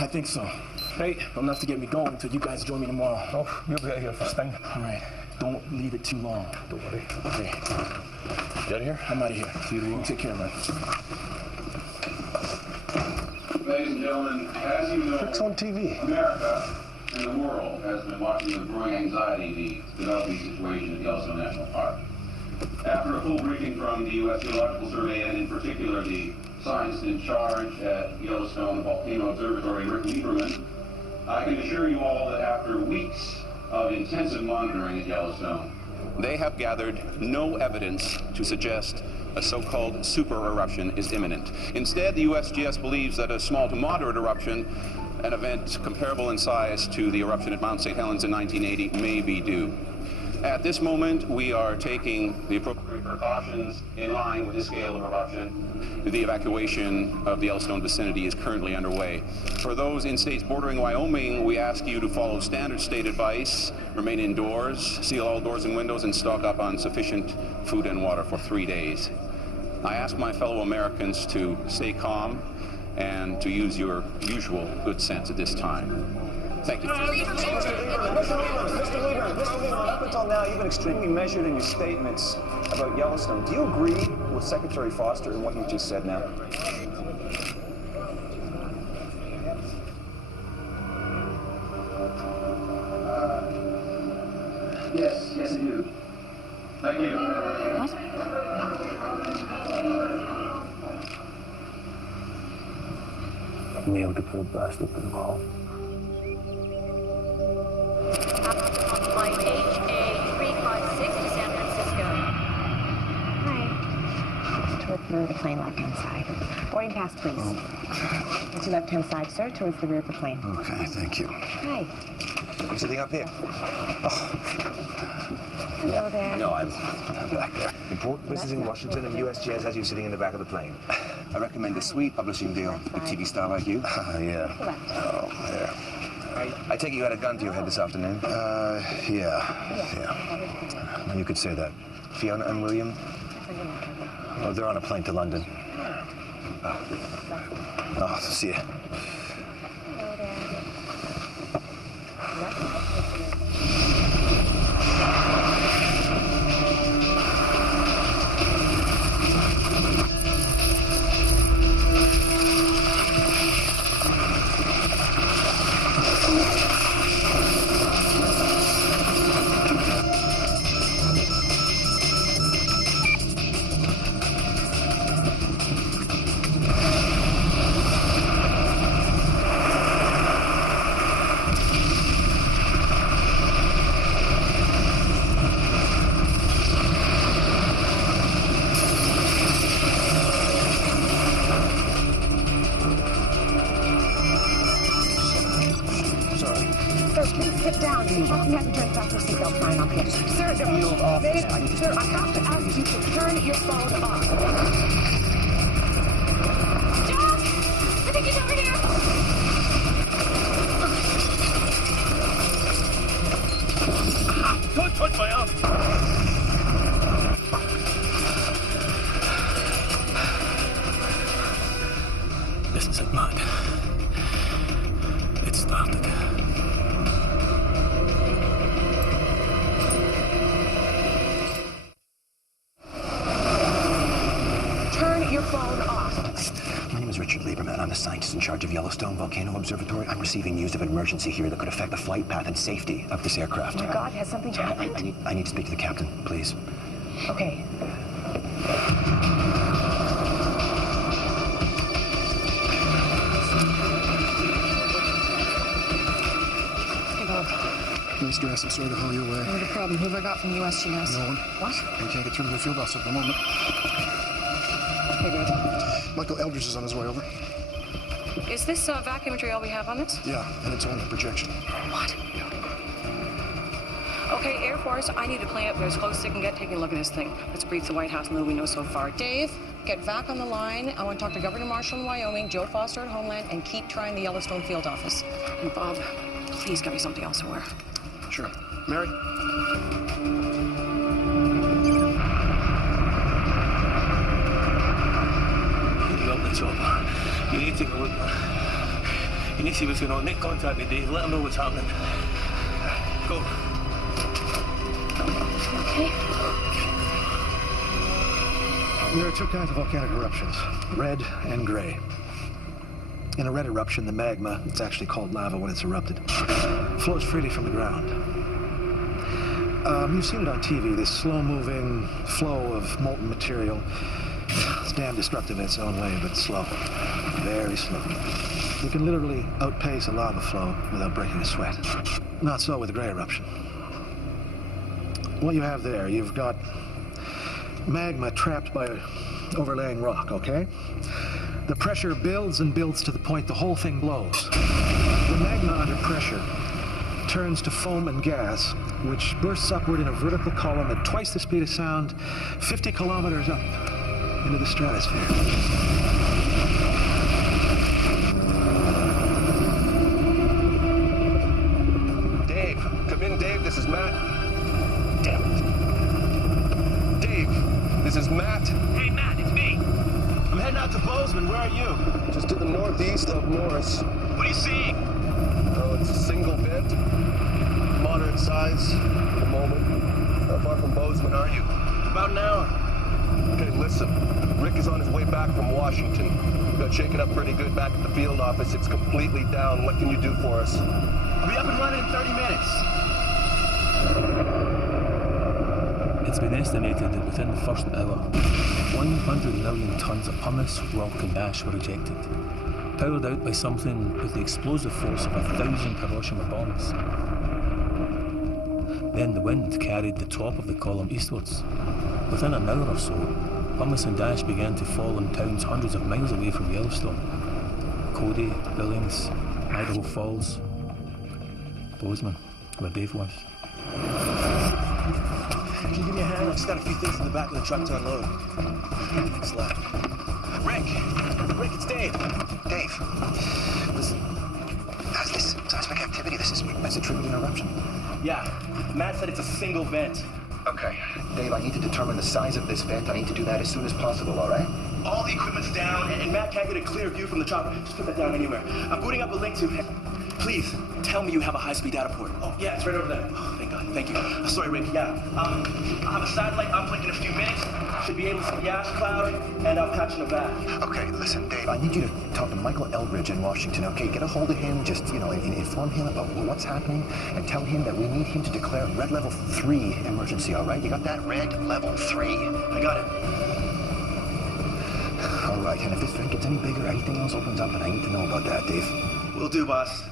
I think so. Right, enough to get me going until you guys join me tomorrow. Oh, you'll be out here first thing. All right, don't leave it too long. Don't worry. Okay. You out of here? I'm out of here. See you tomorrow. Take care, man. Ladies and gentlemen, as you know, Rick's on TV. America and the world has been watching with growing anxiety the developing situation at Yellowstone National Park. After a full briefing from the U.S. Geological Survey and in particular the scientist in charge at Yellowstone Volcano Observatory, Rick Lieberman, I can assure you all that after weeks of intensive monitoring at Yellowstone, they have gathered no evidence to suggest a so-called super eruption is imminent. Instead, the USGS believes that a small to moderate eruption, an event comparable in size to the eruption at Mount St. Helens in 1980, may be due. At this moment, we are taking the appropriate precautions in line with the scale of eruption. The evacuation of the Yellowstone vicinity is currently underway. For those in states bordering Wyoming, we ask you to follow standard state advice, remain indoors, seal all doors and windows, and stock up on sufficient food and water for 3 days. I ask my fellow Americans to stay calm and to use your usual good sense at this time. Thank you. Mr. Lieberman, up until now, you've been extremely measured in your statements about Yellowstone. Do you agree with Secretary Foster in what you just said now? Yes, I do. Thank you. What? Nailed to put a blast up in the wall. Flight HA356 to San Francisco. Hi. Towards the rear of the plane, left-hand side. Boarding pass, please. To the left-hand side, sir, towards the rear of the plane. Okay, thank you. Hi. You sitting up here? Hello there. No, I'm back there. Important business in Washington, and USGS has you sitting in the back of the plane. I recommend a sweet publishing deal. Big TV star like you. Yeah. Oh, yeah. I take it you had a gun to your head this afternoon? Yeah. You could say that. Fiona and William? Oh, they're on a plane to London. Oh, see ya. He hasn't turned off his seatbelt sign off yet. Sir, sir, I have to ask you to turn your phone off. Jack! I think he's over here! Don't touch my arm! This is it, Matt. It started. Turn your phone off. My name is Richard Lieberman. I'm the scientist in charge of Yellowstone Volcano Observatory. I'm receiving news of an emergency here that could affect the flight path and safety of this aircraft. Oh my God, has something happened? I need to speak to the captain, please. Okay. Nice dress. I'm sorry to haul you away. Not a problem. Who have I got from USGS? No one. What? We can't get through to the field office at the moment. Hey, Dave. Michael Eldridge is on his way over. Is this vacuumetry all we have on this? Yeah, and it's only a projection. What? Okay, Air Force, I need a plane up there as close as they can get taking a look at this thing. Let's brief the White House on little we know so far. Dave, get back on the line. I want to talk to Governor Marshall in Wyoming, Joe Foster at Homeland, and keep trying the Yellowstone field office. And Bob, please get me something else to wear. Sure. Mary? You need to take a look. You need to see what's going on. Make contact with Dave. Let him know what's happening. Go. Okay. There are two kinds of volcanic eruptions, red and gray. In a red eruption, the magma, it's actually called lava when it's erupted, flows freely from the ground. You've seen it on TV, this slow-moving flow of molten material. It's damn destructive in its own way, but slow. Very slow. You can literally outpace a lava flow without breaking a sweat. Not so with a gray eruption. What you have there, you've got magma trapped by overlaying rock, okay? The pressure builds and builds to the point the whole thing blows. The magma under pressure turns to foam and gas, which bursts upward in a vertical column at twice the speed of sound, 50 kilometers up into the stratosphere. Dave, come in, Dave. This is Matt. Damn it. Dave, this is Matt. Hey, Matt, it's me. I'm heading out to Bozeman. Where are you? Just to the northeast of Morris. What are you seeing? Oh, it's a single vent. Moderate size at the moment. How far from Bozeman are you? About an hour. Okay, listen. Rick is on his way back from Washington. We got shaken up pretty good back at the field office. It's completely down. What can you do for us? I'll be up and running in 30 minutes. It's been estimated that within the first hour, 100 million tons of pumice, rock and ash were ejected, powered out by something with the explosive force of 1,000 Hiroshima bombs. Then the wind carried the top of the column eastwards. Within an hour or so, pumice and ash began to fall in towns hundreds of miles away from Yellowstone. Cody, Billings, Idaho Falls, Bozeman, where Dave was. Can you give me a hand? I've just got a few things in the back of the truck to unload. Thanks a lot. Rick, it's Dave. Dave, listen. How's this seismic activity? This is a triggered eruption. Yeah, Matt said it's a single vent. Okay. Dave, I need to determine the size of this vent. I need to do that as soon as possible, all right? All the equipment's down, and Matt can't get a clear view from the chopper. Just put that down anywhere. I'm booting up a link to... Please, tell me you have a high-speed data port. Oh, yeah, it's right over there. Oh, thank God, thank you. Sorry, Rick, yeah. I'll have a satellite uplink in a few minutes. Should be able to see the ash cloud, and I'll patch in the back. Okay, listen, Dave, I need you to talk to Michael Eldridge in Washington, okay? Get a hold of him, just, inform him about what's happening, and tell him that we need him to declare red level 3 emergency, all right? You got that? Red level 3. I got it. All right, and if this vent gets any bigger, anything else opens up, and I need to know about that, Dave. Will do, boss.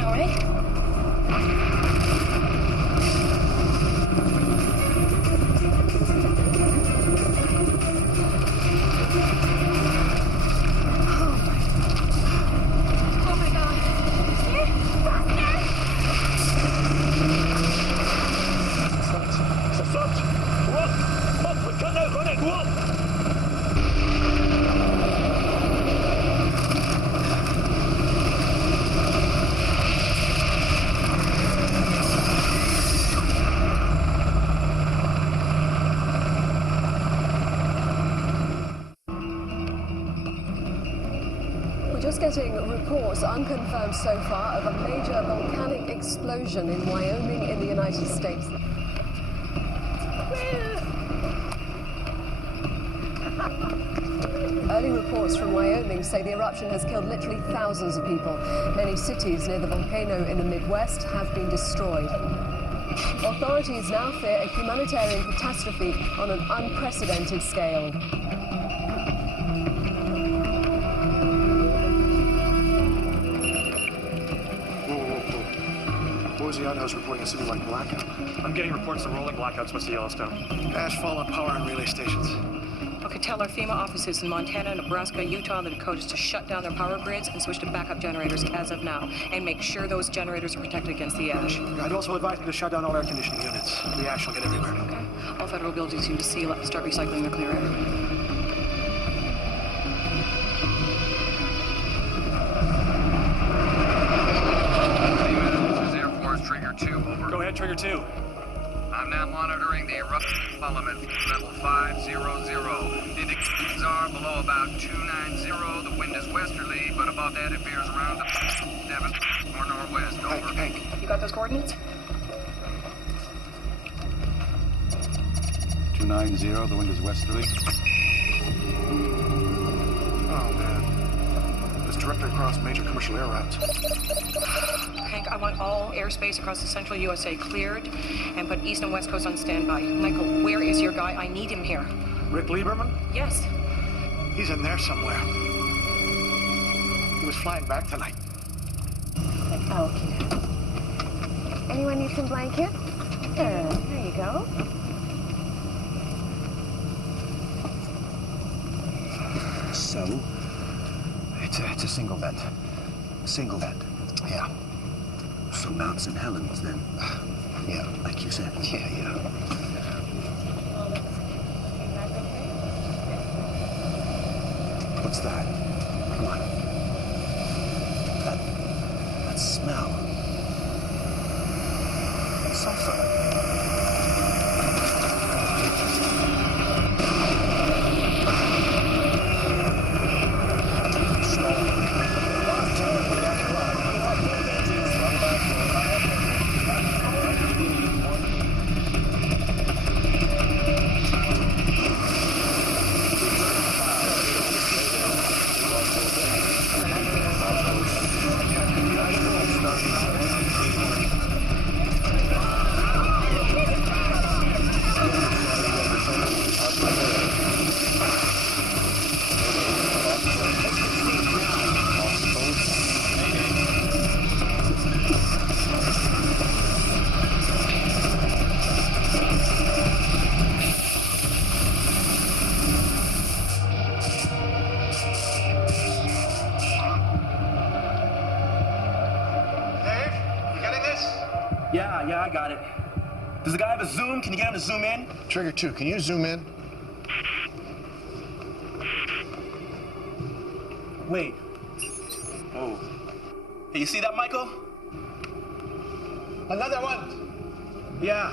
now, right? Oh my God. Stop! Run! Up! We can't outrun it! Run! We're just getting reports, unconfirmed so far, of a major volcanic explosion in Wyoming in the United States. Early reports from Wyoming say the eruption has killed literally thousands of people. Many cities near the volcano in the Midwest have been destroyed. Authorities now fear a humanitarian catastrophe on an unprecedented scale. Louisiana's reporting a citywide blackout. I'm getting reports of rolling blackouts west of Yellowstone. Ash fall on power and relay stations. Okay, tell our FEMA offices in Montana, Nebraska, Utah, and the Dakotas to shut down their power grids and switch to backup generators as of now, and make sure those generators are protected against the ash. I'd also advise them to shut down all air conditioning units. The ash will get everywhere. Okay. All federal buildings need to seal up, start recycling their clear air. Trigger 2, over. Go ahead, Trigger 2. I'm now monitoring the eruption element, level 500. Indications are below about 290. The wind is westerly, but above that it veers around to 7 or northwest, over. Hank. You got those coordinates? 290, the wind is westerly. Oh, man. It's directly across major commercial air routes. Hank, I want all airspace across the central USA cleared and put east and west coast on standby. Michael, where is your guy? I need him here. Rick Lieberman? Yes. He's in there somewhere. He was flying back tonight. Okay. Anyone need some blanket? There you go. So, it's a single vent. Single vent. Yeah. So Mount St. Helens, then? Yeah, like you said. Yeah. What's that? Come on. That smell. Sulfur. Yeah, I got it. Does the guy have a zoom? Can you get him to zoom in? Trigger 2, can you zoom in? Wait. Oh. Hey, you see that, Michael? Another one. Yeah,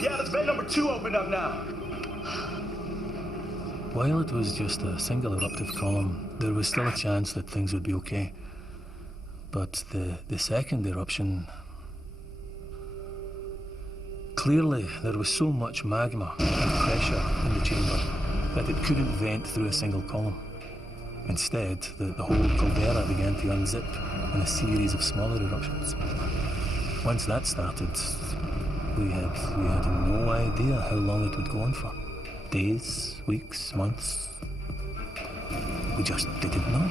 that's bed number 2 opened up now. While it was just a single eruptive column, there was still a chance that things would be okay. But the second eruption... Clearly, there was so much magma and pressure in the chamber that it couldn't vent through a single column. Instead, the whole caldera began to unzip in a series of smaller eruptions. Once that started, we had no idea how long it would go on for. Days, weeks, months. We just didn't know.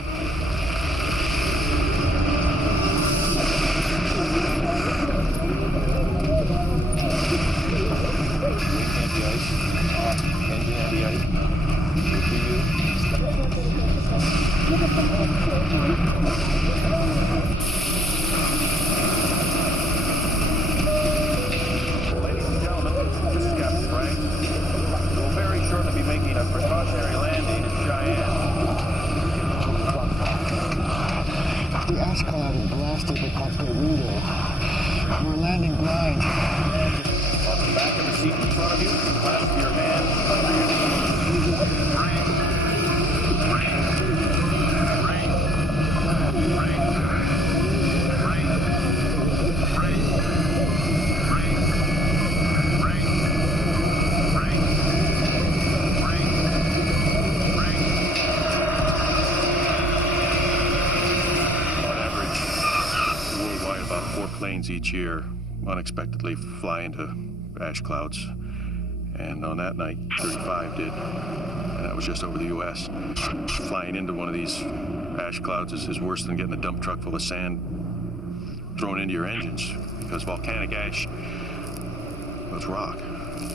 behind. And just on the back of the seat in front of you, clasp your hand under your planes each year unexpectedly fly into ash clouds, and on that night 35 did, and that was just over the U.S. Flying into one of these ash clouds is worse than getting a dump truck full of sand thrown into your engines, because volcanic ash, well, it's rock.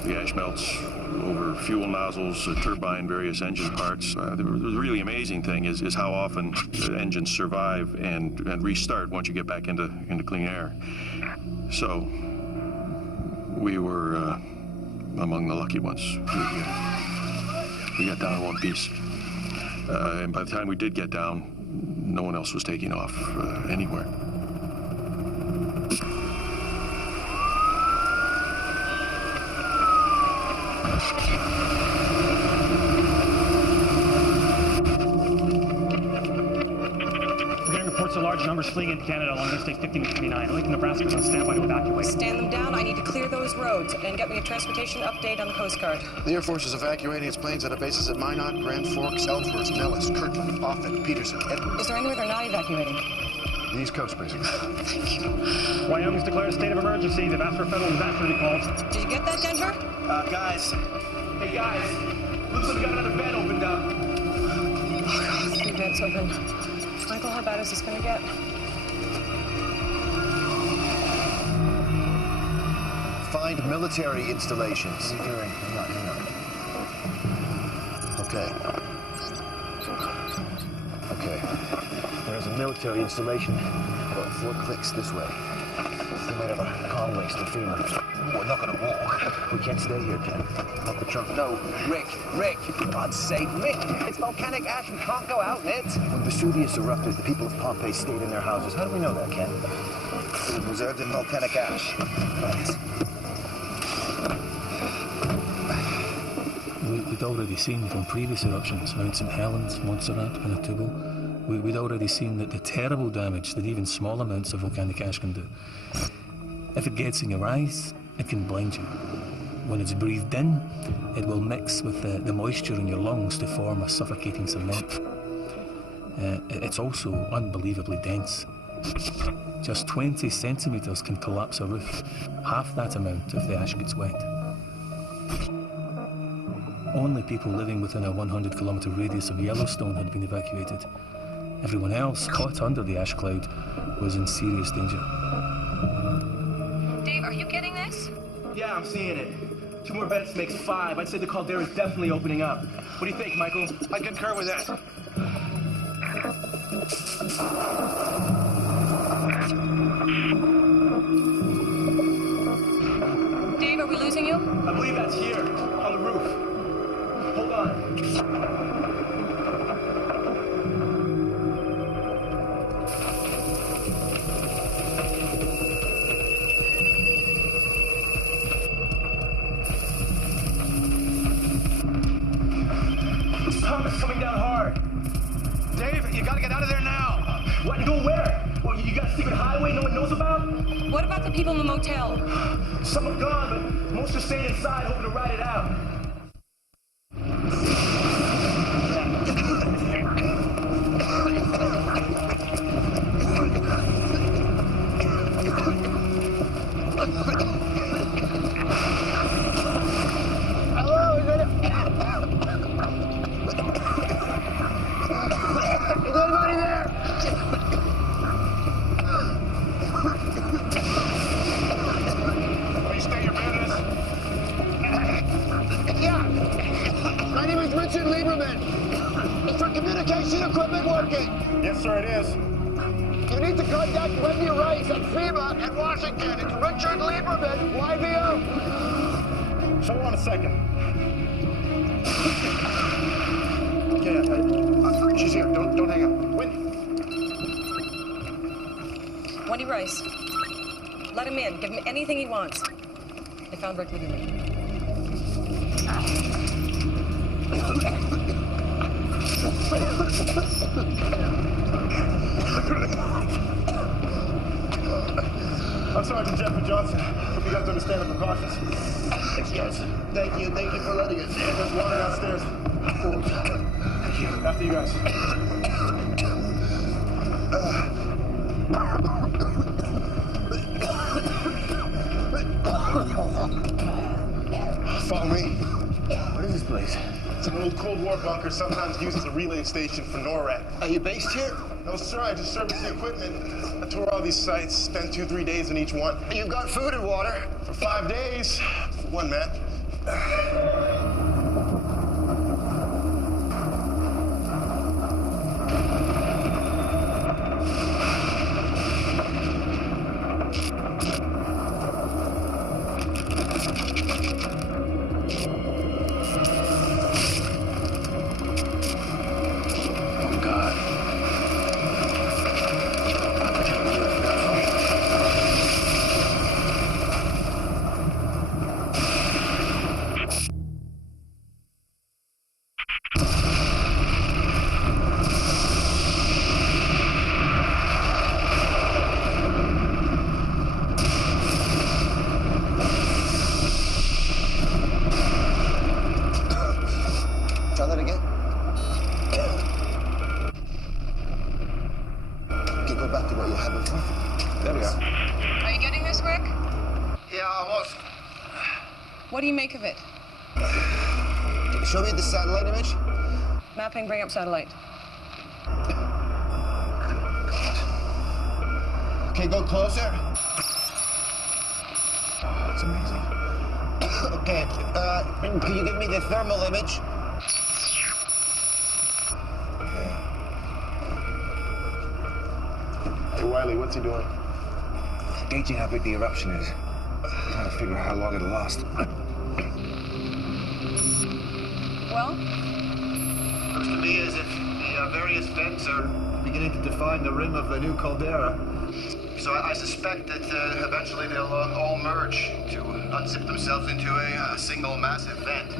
The ash melts over fuel nozzles, turbine, various engine parts. The really amazing thing is how often the engines survive and restart once you get back into clean air. So we were among the lucky ones. We got down in one piece. And by the time we did get down, no one else was taking off anywhere. Reports of large numbers fleeing into Canada along Interstate 15 and 29. Lincoln, Nebraska is on standby to evacuate. Stand them down. I need to clear those roads and get me a transportation update on the Coast Guard. The Air Force is evacuating its planes out of bases at Minot, Grand Forks, Ellsworth, Nellis, Kirtland, Offutt, Peterson, Edwards. Is there anywhere they're not evacuating? The East Coast, basically. Thank you. Wyoming's declared a state of emergency. They've asked for federal disaster recalls. Did you get that, Denver? Guys. Hey, guys. Looks like we got another bed opened up. Oh, God, 3 beds open. Michael, how bad is this going to get? Find military installations. Hang on. Okay. There's a military installation about 4 clicks this way. They might have a comm waste to FEMA. We're not gonna walk. We can't stay here, Ken. Up the trunk. No, Rick, for God's sake, Rick, it's volcanic ash. We can't go out in it. When Vesuvius erupted, the people of Pompeii stayed in their houses. How do we know that, Ken? It was reserved in volcanic ash. Right. We'd already seen from previous eruptions, Mount St. Helens, Montserrat, Pinatubo, we'd already seen that the terrible damage that even small amounts of volcanic ash can do. If it gets in your eyes, it can blind you. When it's breathed in, it will mix with the moisture in your lungs to form a suffocating cement. It's also unbelievably dense. Just 20 centimeters can collapse a roof, half that amount if the ash gets wet. Only people living within a 100-kilometer radius of Yellowstone had been evacuated. Everyone else, caught under the ash cloud, was in serious danger. Dave, are you getting this? Yeah, I'm seeing it. 2 more beds makes 5. I'd say the caldera is definitely opening up. What do you think, Michael? I concur with that. Dave, are we losing you? I believe that's here, on the roof. Hold on. Thomas coming down hard. Dave, you gotta get out of there now. What? Go where? Well, you got a secret highway no one knows about? What about the people in the motel? Some are gone, but most are staying inside, hoping to ride it out. Yes, sir, it is. You need to contact Wendy Rice at FEMA in Washington. It's Richard Lieberman, YVO. So hold on a second. Okay, she's here. Don't hang up. Wendy Rice. Let him in. Give him anything he wants. They found Rick McGinley. I'm Sergeant Jeffrey Johnson. Hope you guys understand the precautions. Thanks, guys. Thank you for letting us in. There's water downstairs. Thank you. After you guys. Follow me. What is this place? It's an old Cold War bunker, sometimes used as a relay station for NORAD. Are you based here? No, sir, I just service the equipment. I tour all these sites, spend 2-3 days in each one. You've got food and water? For 5 days. For one man. Try that again. Okay, go back to what you had before. There we are. Are you getting this, Rick? Yeah, almost. What do you make of it? Show me the satellite image. Mapping, bring up satellite. Okay, go closer. That's amazing. Okay, can you give me the thermal image? Hey, Wiley, what's he doing? Gauging how big the eruption is. Trying to figure out how long it'll last. Well? Looks to me as if the various vents are beginning to define the rim of the new caldera. So I suspect that eventually they'll all merge to unzip themselves into a single massive vent.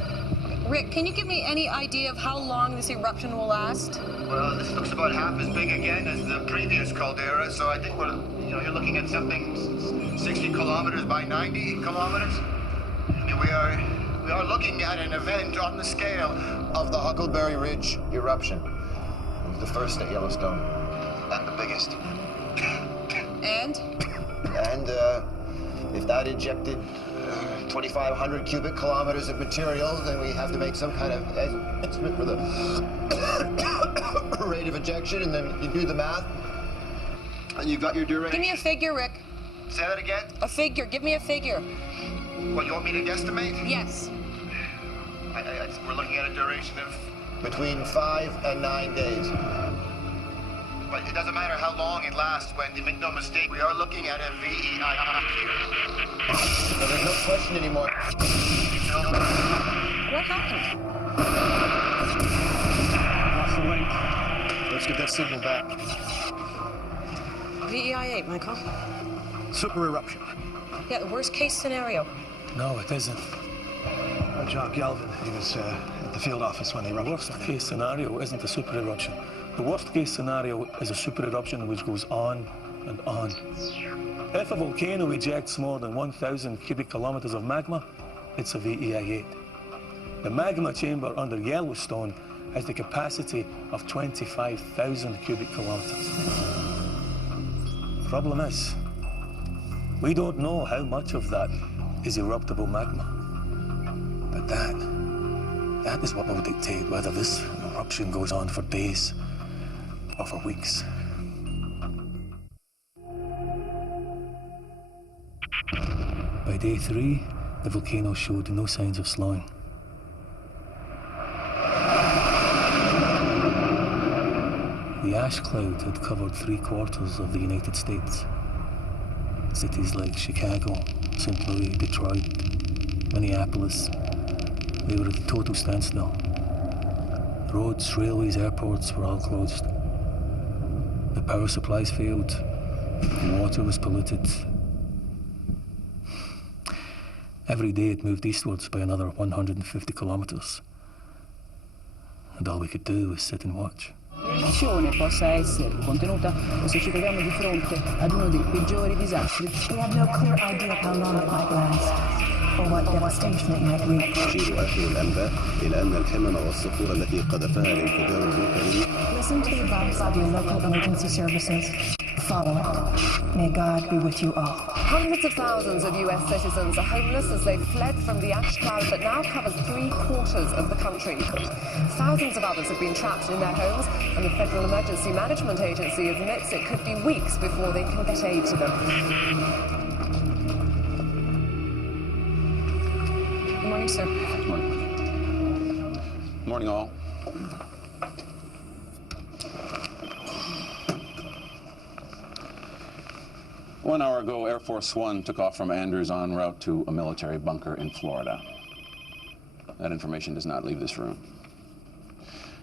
Rick, can you give me any idea of how long this eruption will last? Well, this looks about half as big again as the previous caldera, so I think you're looking at something 60 kilometers by 90 kilometers. I mean, we are looking at an event on the scale Of the Huckleberry Ridge eruption. It was the first at Yellowstone. And the biggest. And? And if that injected 2,500 cubic kilometers of material, then we have to make some kind of estimate for the rate of injection, and then you do the math. And you've got your duration. Give me a figure, Rick. Say that again? A figure. Give me a figure. What, you want me to guesstimate? Yes. We're looking at a duration of... Between 5 and 9 days. But it doesn't matter how long it lasts, Wendy. Make no mistake, we are looking at a VEI here. So there's no question anymore. What happened? Lost the link. Let's get that signal back. VEI 8, Michael. Super eruption. Yeah, the worst case scenario. No, it isn't. John Galvin, he was at the field office when they erupted. The worst case scenario isn't a super eruption. The worst case scenario is a super eruption which goes on and on. If a volcano ejects more than 1,000 cubic kilometers of magma, it's a VEI 8. The magma chamber under Yellowstone has the capacity of 25,000 cubic kilometers. Problem is, we don't know how much of that is eruptible magma. But that is what will dictate whether this eruption goes on for days or for weeks. By day 3, the volcano showed no signs of slowing. The ash cloud had covered 3/4 of the United States. Cities like Chicago, St. Louis, Detroit, Minneapolis, they were at a total standstill. Roads, railways, airports were all closed. The power supplies failed, the water was polluted, Every day it moved eastwards by another 150 kilometers. And all we could do was sit and watch. L'azione possa essere contenuta o se ci troviamo di fronte ad uno dei peggiori disastri. We have no clear idea how long it might last or what devastation it might wreak. تشير آخر الأنباء إلى أن الحمم والصخور التي قذفها الانفجار الفولكاني. Listen to the advice of your local emergency services. Follow it. May God be with you all. Hundreds of thousands of US citizens are homeless as they fled from the ash cloud that now covers 3/4 of the country. Thousands of others have been trapped in their homes, and the Federal Emergency Management Agency admits it could be weeks before they can get aid to them. Good morning, sir. Good morning. Good morning, all. One hour ago, Air Force One took off from Andrews en route to a military bunker in Florida. That information does not leave this room.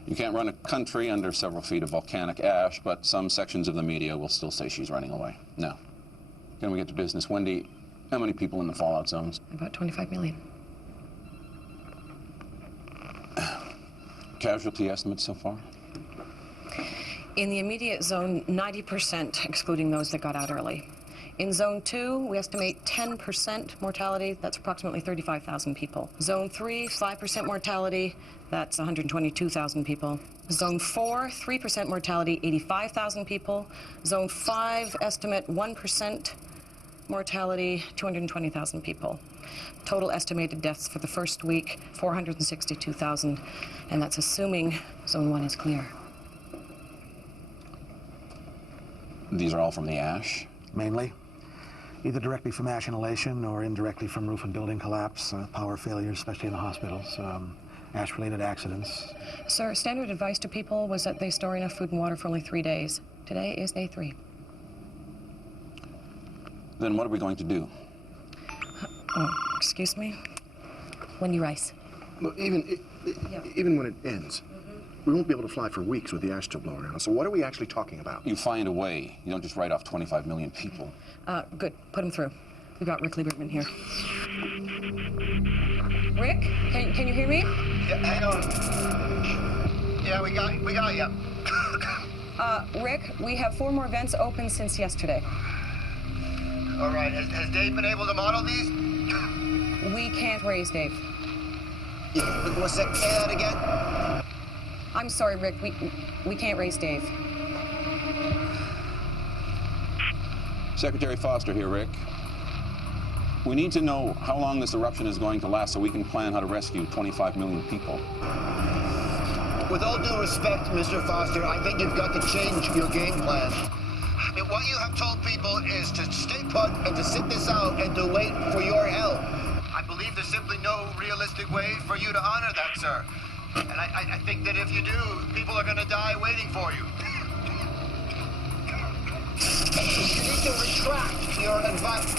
You can't run a country under several feet of volcanic ash, but some sections of the media will still say she's running away. Now, can we get to business? Wendy, how many people in the fallout zones? About 25 million. Casualty estimates so far? In the immediate zone, 90%, excluding those that got out early. In Zone 2, we estimate 10% mortality. That's approximately 35,000 people. Zone 3, 5% mortality. That's 122,000 people. Zone 4, 3% mortality, 85,000 people. Zone 5, estimate 1% mortality, 220,000 people. Total estimated deaths for the first week, 462,000. And that's assuming Zone 1 is clear. These are all from the ash? Mainly. Either directly from ash inhalation or indirectly from roof and building collapse, power failures, especially in the hospitals, ash-related accidents. Sir, standard advice to people was that they store enough food and water for only 3 days. Today is day 3. Then what are we going to do? Oh, excuse me? Wendy Rice. Look, even when it ends, we won't be able to fly for weeks with the ash still blowing around. So what are we actually talking about? You find a way. You don't just write off 25 million people. Good. Put him through. We've got Rick Lieberman here. Rick, can you hear me? Yeah, hang on. Yeah, we got you. Rick, we have 4 more vents open since yesterday. All right. Has Dave been able to model these? We can't raise Dave. What's that? Say that again? I'm sorry, Rick. We can't raise Dave. Secretary Foster here, Rick. We need to know how long this eruption is going to last so we can plan how to rescue 25 million people. With all due respect, Mr. Foster, I think you've got to change your game plan. I mean, what you have told people is to stay put and to sit this out and to wait for your help. I believe there's simply no realistic way for you to honor that, sir. And I think that if you do, people are going to die waiting for you. You need to retract your advice.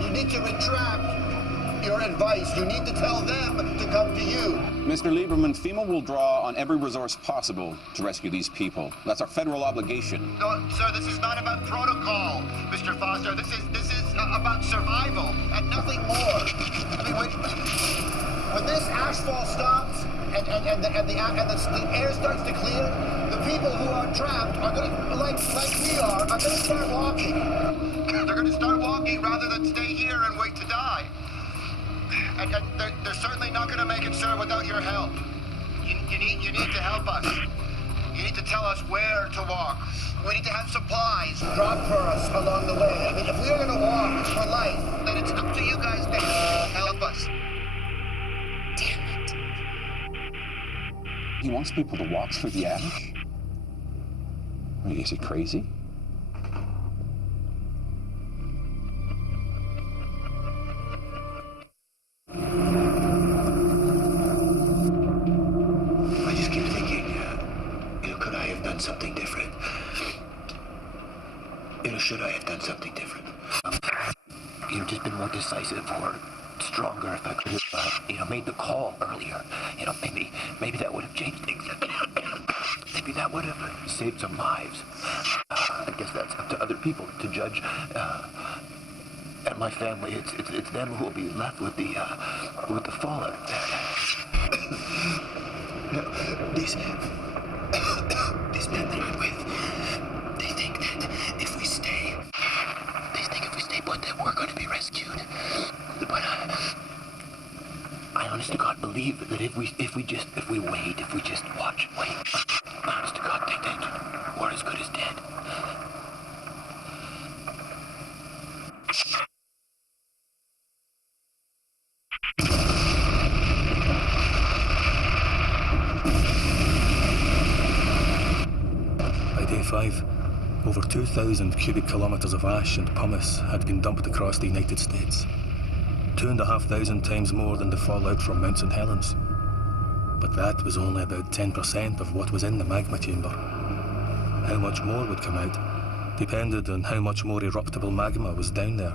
You need to retract your advice. You need to tell them to come to you. Mr. Lieberman, FEMA will draw on every resource possible to rescue these people. That's our federal obligation. No, sir, this is not about protocol, Mr. Foster. This is about survival and nothing more. I mean, when this ashfall stops and the air starts to clear, the people who are trapped are going to, like we are going to start walking. They're going to start walking rather than stay here and wait to die. And they're certainly not going to make it, sir, without your help. You need to help us. You need to tell us where to walk. We need to have supplies dropped for us along the way. I mean, if we are going to walk for life, then it's up to you guys to help us. Damn it. He wants people to walk through the ash? I mean, is he crazy? I just keep thinking, could I have done something different? Should I have done something different? Just been more decisive or stronger if I could have, made the call earlier. Maybe that would have changed things. Maybe that would have saved some lives. I guess that's up to other people to judge. and my family, it's them who will be left with the fallout. These men that I'm with, they think that if we stay put, that we're going to be rescued. But I honest to God believe that if we just watch and wait, honest to God, think that we're as good as dead. By day 5, over 2,000 cubic kilometres of ash and pumice had been dumped across the United States. 2,500 times more than the fallout from Mount St. Helens. But that was only about 10% of what was in the magma chamber. How much more would come out depended on how much more eruptible magma was down there.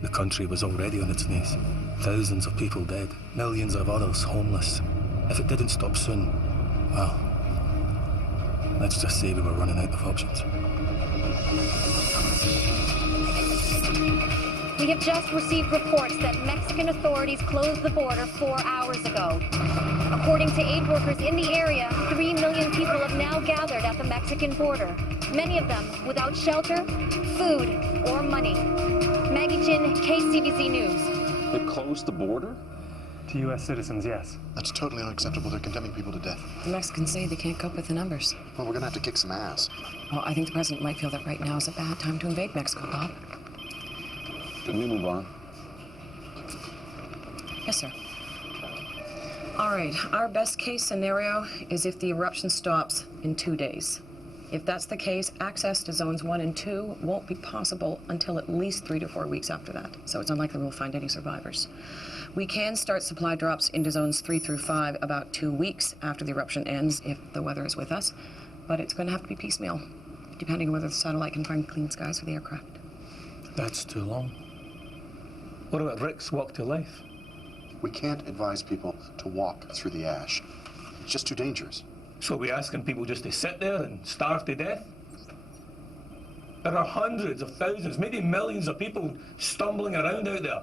The country was already on its knees. Thousands of people dead, millions of others homeless. If it didn't stop soon, well, let's just say we were running out of options. We have just received reports that Mexican authorities closed the border 4 hours ago. According to aid workers in the area, 3 million people have now gathered at the Mexican border, many of them without shelter, food, or money. Maggie Chin, KCBC News. They closed the border? To U.S. citizens, yes. That's totally unacceptable. They're condemning people to death. The Mexicans say they can't cope with the numbers. Well, we're gonna have to kick some ass. Well, I think the president might feel that right now is a bad time to invade Mexico, Bob. Can we move on? Yes, sir. All right, our best case scenario is if the eruption stops in 2 days. If that's the case, access to zones 1 and 2 won't be possible until at least 3 to 4 weeks after that. So it's unlikely we'll find any survivors. We can start supply drops into zones 3 through 5 about 2 weeks after the eruption ends if the weather is with us. But it's going to have to be piecemeal, depending on whether the satellite can find clean skies for the aircraft. That's too long. What about Rick's walk to life? We can't advise people to walk through the ash. It's just too dangerous. So we're asking people just to sit there and starve to death? There are hundreds of thousands, maybe millions of people stumbling around out there,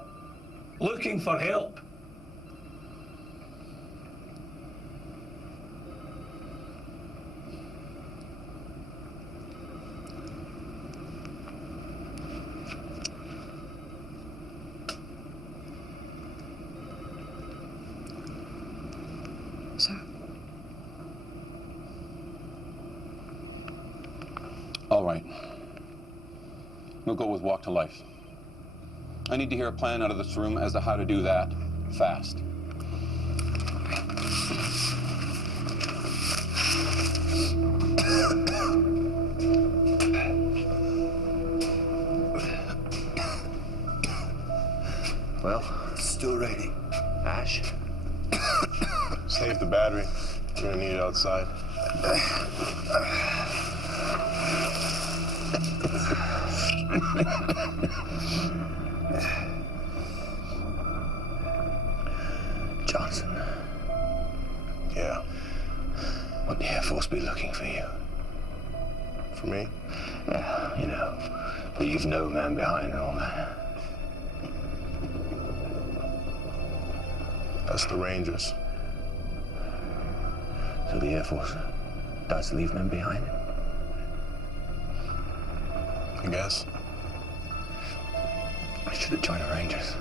looking for help. Sir? All right. We'll go with walk to life. I need to hear a plan out of this room as to how to do that fast. Well, still ready. Ash? Save the battery. We're gonna need it outside. Johnson. Yeah. Would the Air Force be looking for you? For me? Yeah, you know, leave no man behind and all that. That's the Rangers. So the Air Force does leave men behind? I guess. I should have joined the Rangers.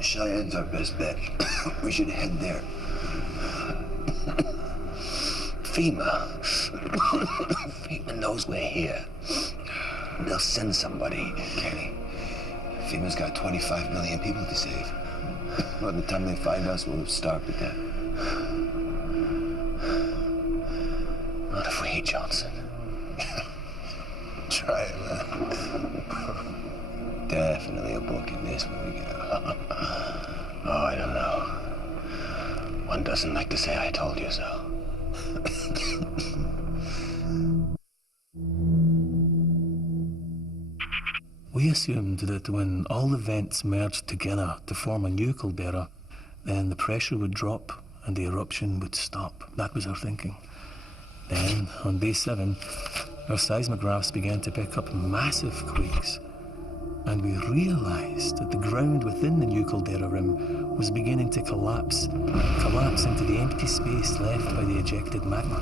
Cheyenne's our best bet. We should head there. FEMA. FEMA knows we're here. They'll send somebody, Kenny. FEMA's got 25 million people to save. By the time they find us, we'll have starved to death. Not if we hate Johnson. Try it, man. Definitely a book in this when we get out. Oh, I don't know. One doesn't like to say I told you so. We assumed that when all the vents merged together to form a new caldera, then the pressure would drop and the eruption would stop. That was our thinking. Then, on day 7, our seismographs began to pick up massive quakes, and we realized that the ground within the new caldera rim was beginning to collapse into the empty space left by the ejected magma.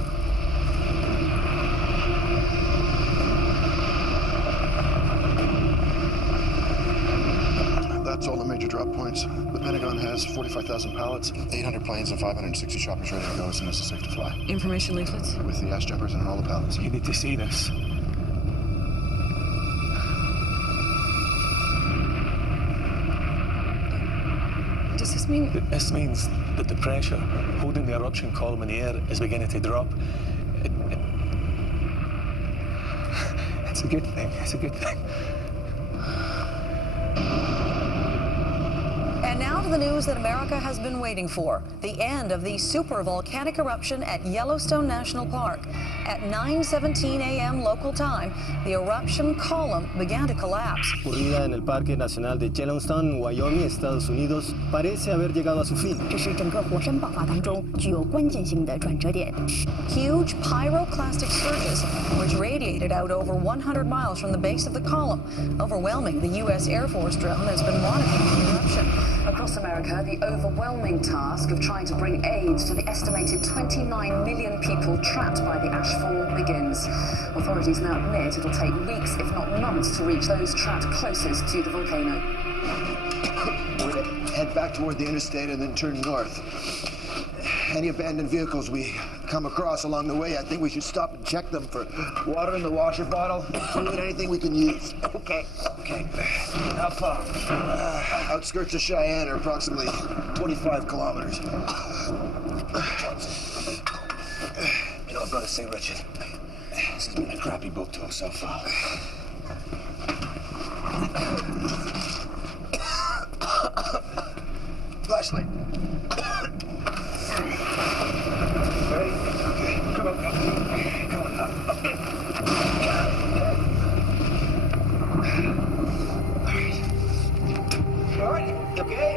That's all the major drop points. The Pentagon has 45,000 pallets, 800 planes, and 560 choppers ready to go as soon as it's safe to fly. Information leaflets? With the ash jumpers and all the pallets. You need to see this. Does this mean... This means that the pressure holding the eruption column in the air is beginning to drop. It's a good thing. It's a good thing. And now to the news that America has been waiting for. The end of the super volcanic eruption at Yellowstone National Park. At 9:17 a.m. local time, the eruption column began to collapse. Ocurrida en el Parque Nacional de Yellowstone, Wyoming, Estados Unidos, parece haber llegado a su fin. 这是整个火山爆发当中具有关键性的转折点。 Huge pyroclastic surges, which radiated out over 100 miles from the base of the column, overwhelming the U.S. Air Force drone that's been monitoring the eruption. Across America, the overwhelming task of trying to bring aid to the estimated 29 million people trapped by the ash fall begins. Authorities now admit it'll take weeks, if not months, to reach those trapped closest to the volcano. We're going to head back toward the interstate and then turn north. Any abandoned vehicles we come across along the way, I think we should stop and check them for water in the washer bottle, fluid, anything we can use. Okay. How far? Outskirts of Cheyenne are approximately 25 kilometers. You know, I've got to say, Richard, this has been a crappy boat tour so far. Flashlight. Ready? Okay. Come on. All right. Okay.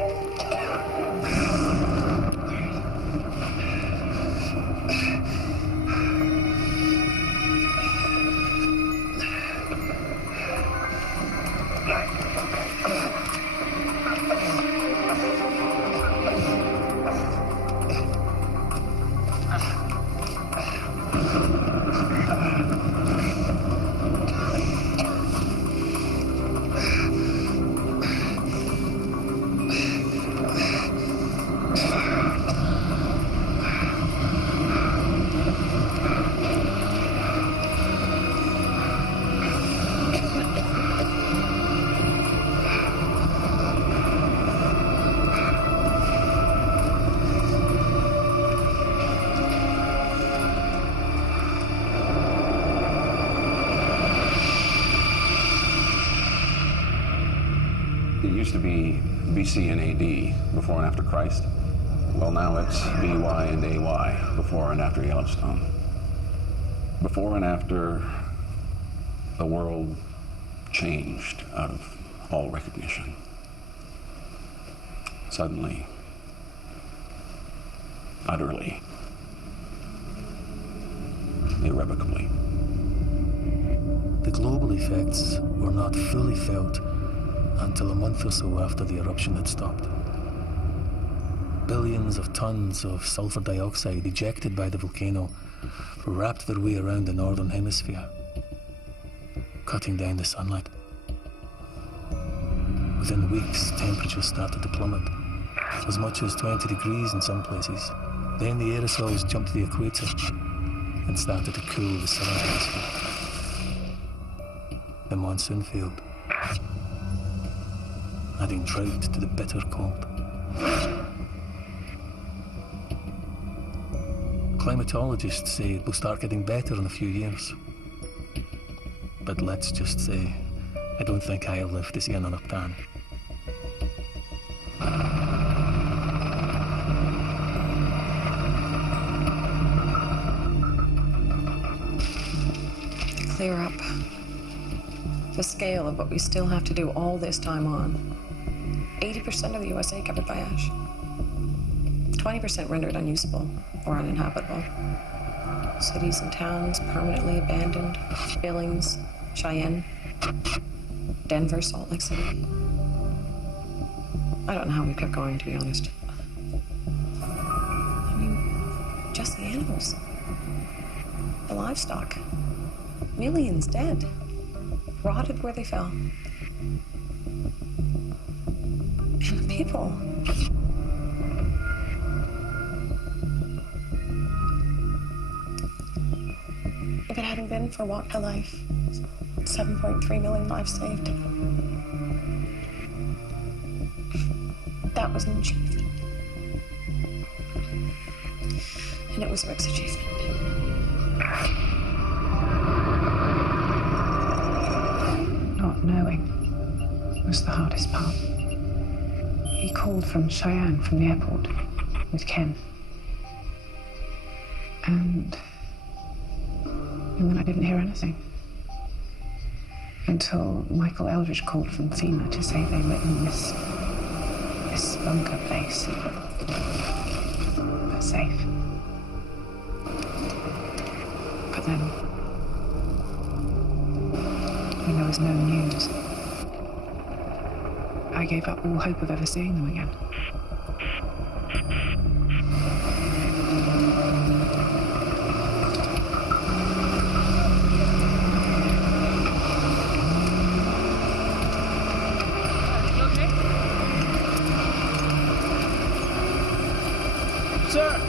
It used to be BC and AD, before and after Christ. Well, now it's BY and AY, before and after Yellowstone. Before and after the world changed out of all recognition. Suddenly, utterly, irrevocably. The global effects were not fully felt until a month or so after the eruption had stopped. Billions of tons of sulfur dioxide ejected by the volcano wrapped their way around the northern hemisphere, cutting down the sunlight. Within weeks, temperatures started to plummet, as much as 20 degrees in some places. Then the aerosols jumped to the equator and started to cool the southern hemisphere. The monsoon failed, adding drought to the bitter cold. Climatologists say it will start getting better in a few years. But let's just say, I don't think I'll live to see another tan. Clear up the scale of what we still have to do all this time on. 80% of the USA covered by ash. 20% rendered unusable or uninhabitable. cities and towns permanently abandoned. Billings, Cheyenne, Denver, Salt Lake City. I don't know how we kept going, to be honest. I mean, just the animals. The livestock. Millions dead. Rotted where they fell. And the people. If it hadn't been for Walk for Life, 7.3 million lives saved. That was an achievement. And it was Rick's achievement. Not knowing was the hardest part. He called from Cheyenne, from the airport, with Ken. And then I didn't hear anything. Until Michael Eldridge called from FEMA to say they were in this bunker place. But safe. But then, when there was no news, I gave up all hope of ever seeing them again. Sir,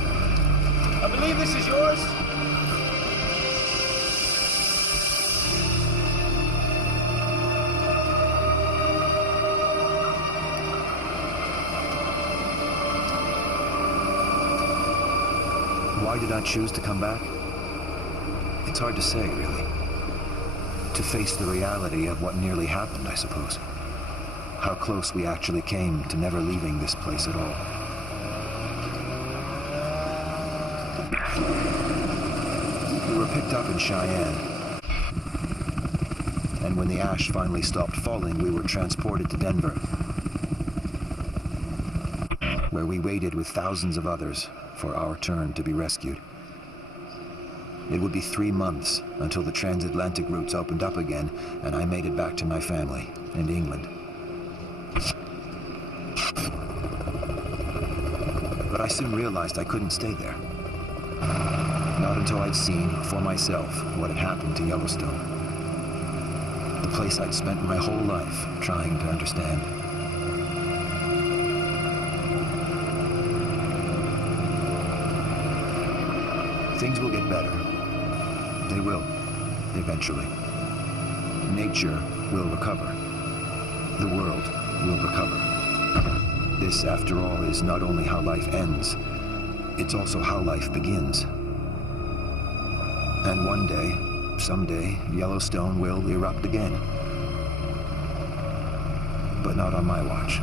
I believe this is yours. Why did I choose to come back? It's hard to say, really. To face the reality of what nearly happened, I suppose. How close we actually came to never leaving this place at all. We were picked up in Cheyenne, and when the ash finally stopped falling, we were transported to Denver, where we waited with thousands of others for our turn to be rescued. It would be 3 months until the transatlantic routes opened up again, and I made it back to my family in England. But I soon realized I couldn't stay there. Not until I'd seen for myself what had happened to Yellowstone. The place I'd spent my whole life trying to understand. Things will get better. They will, eventually. Nature will recover. The world will recover. This, after all, is not only how life ends, it's also how life begins. And one day, someday, Yellowstone will erupt again. But not on my watch.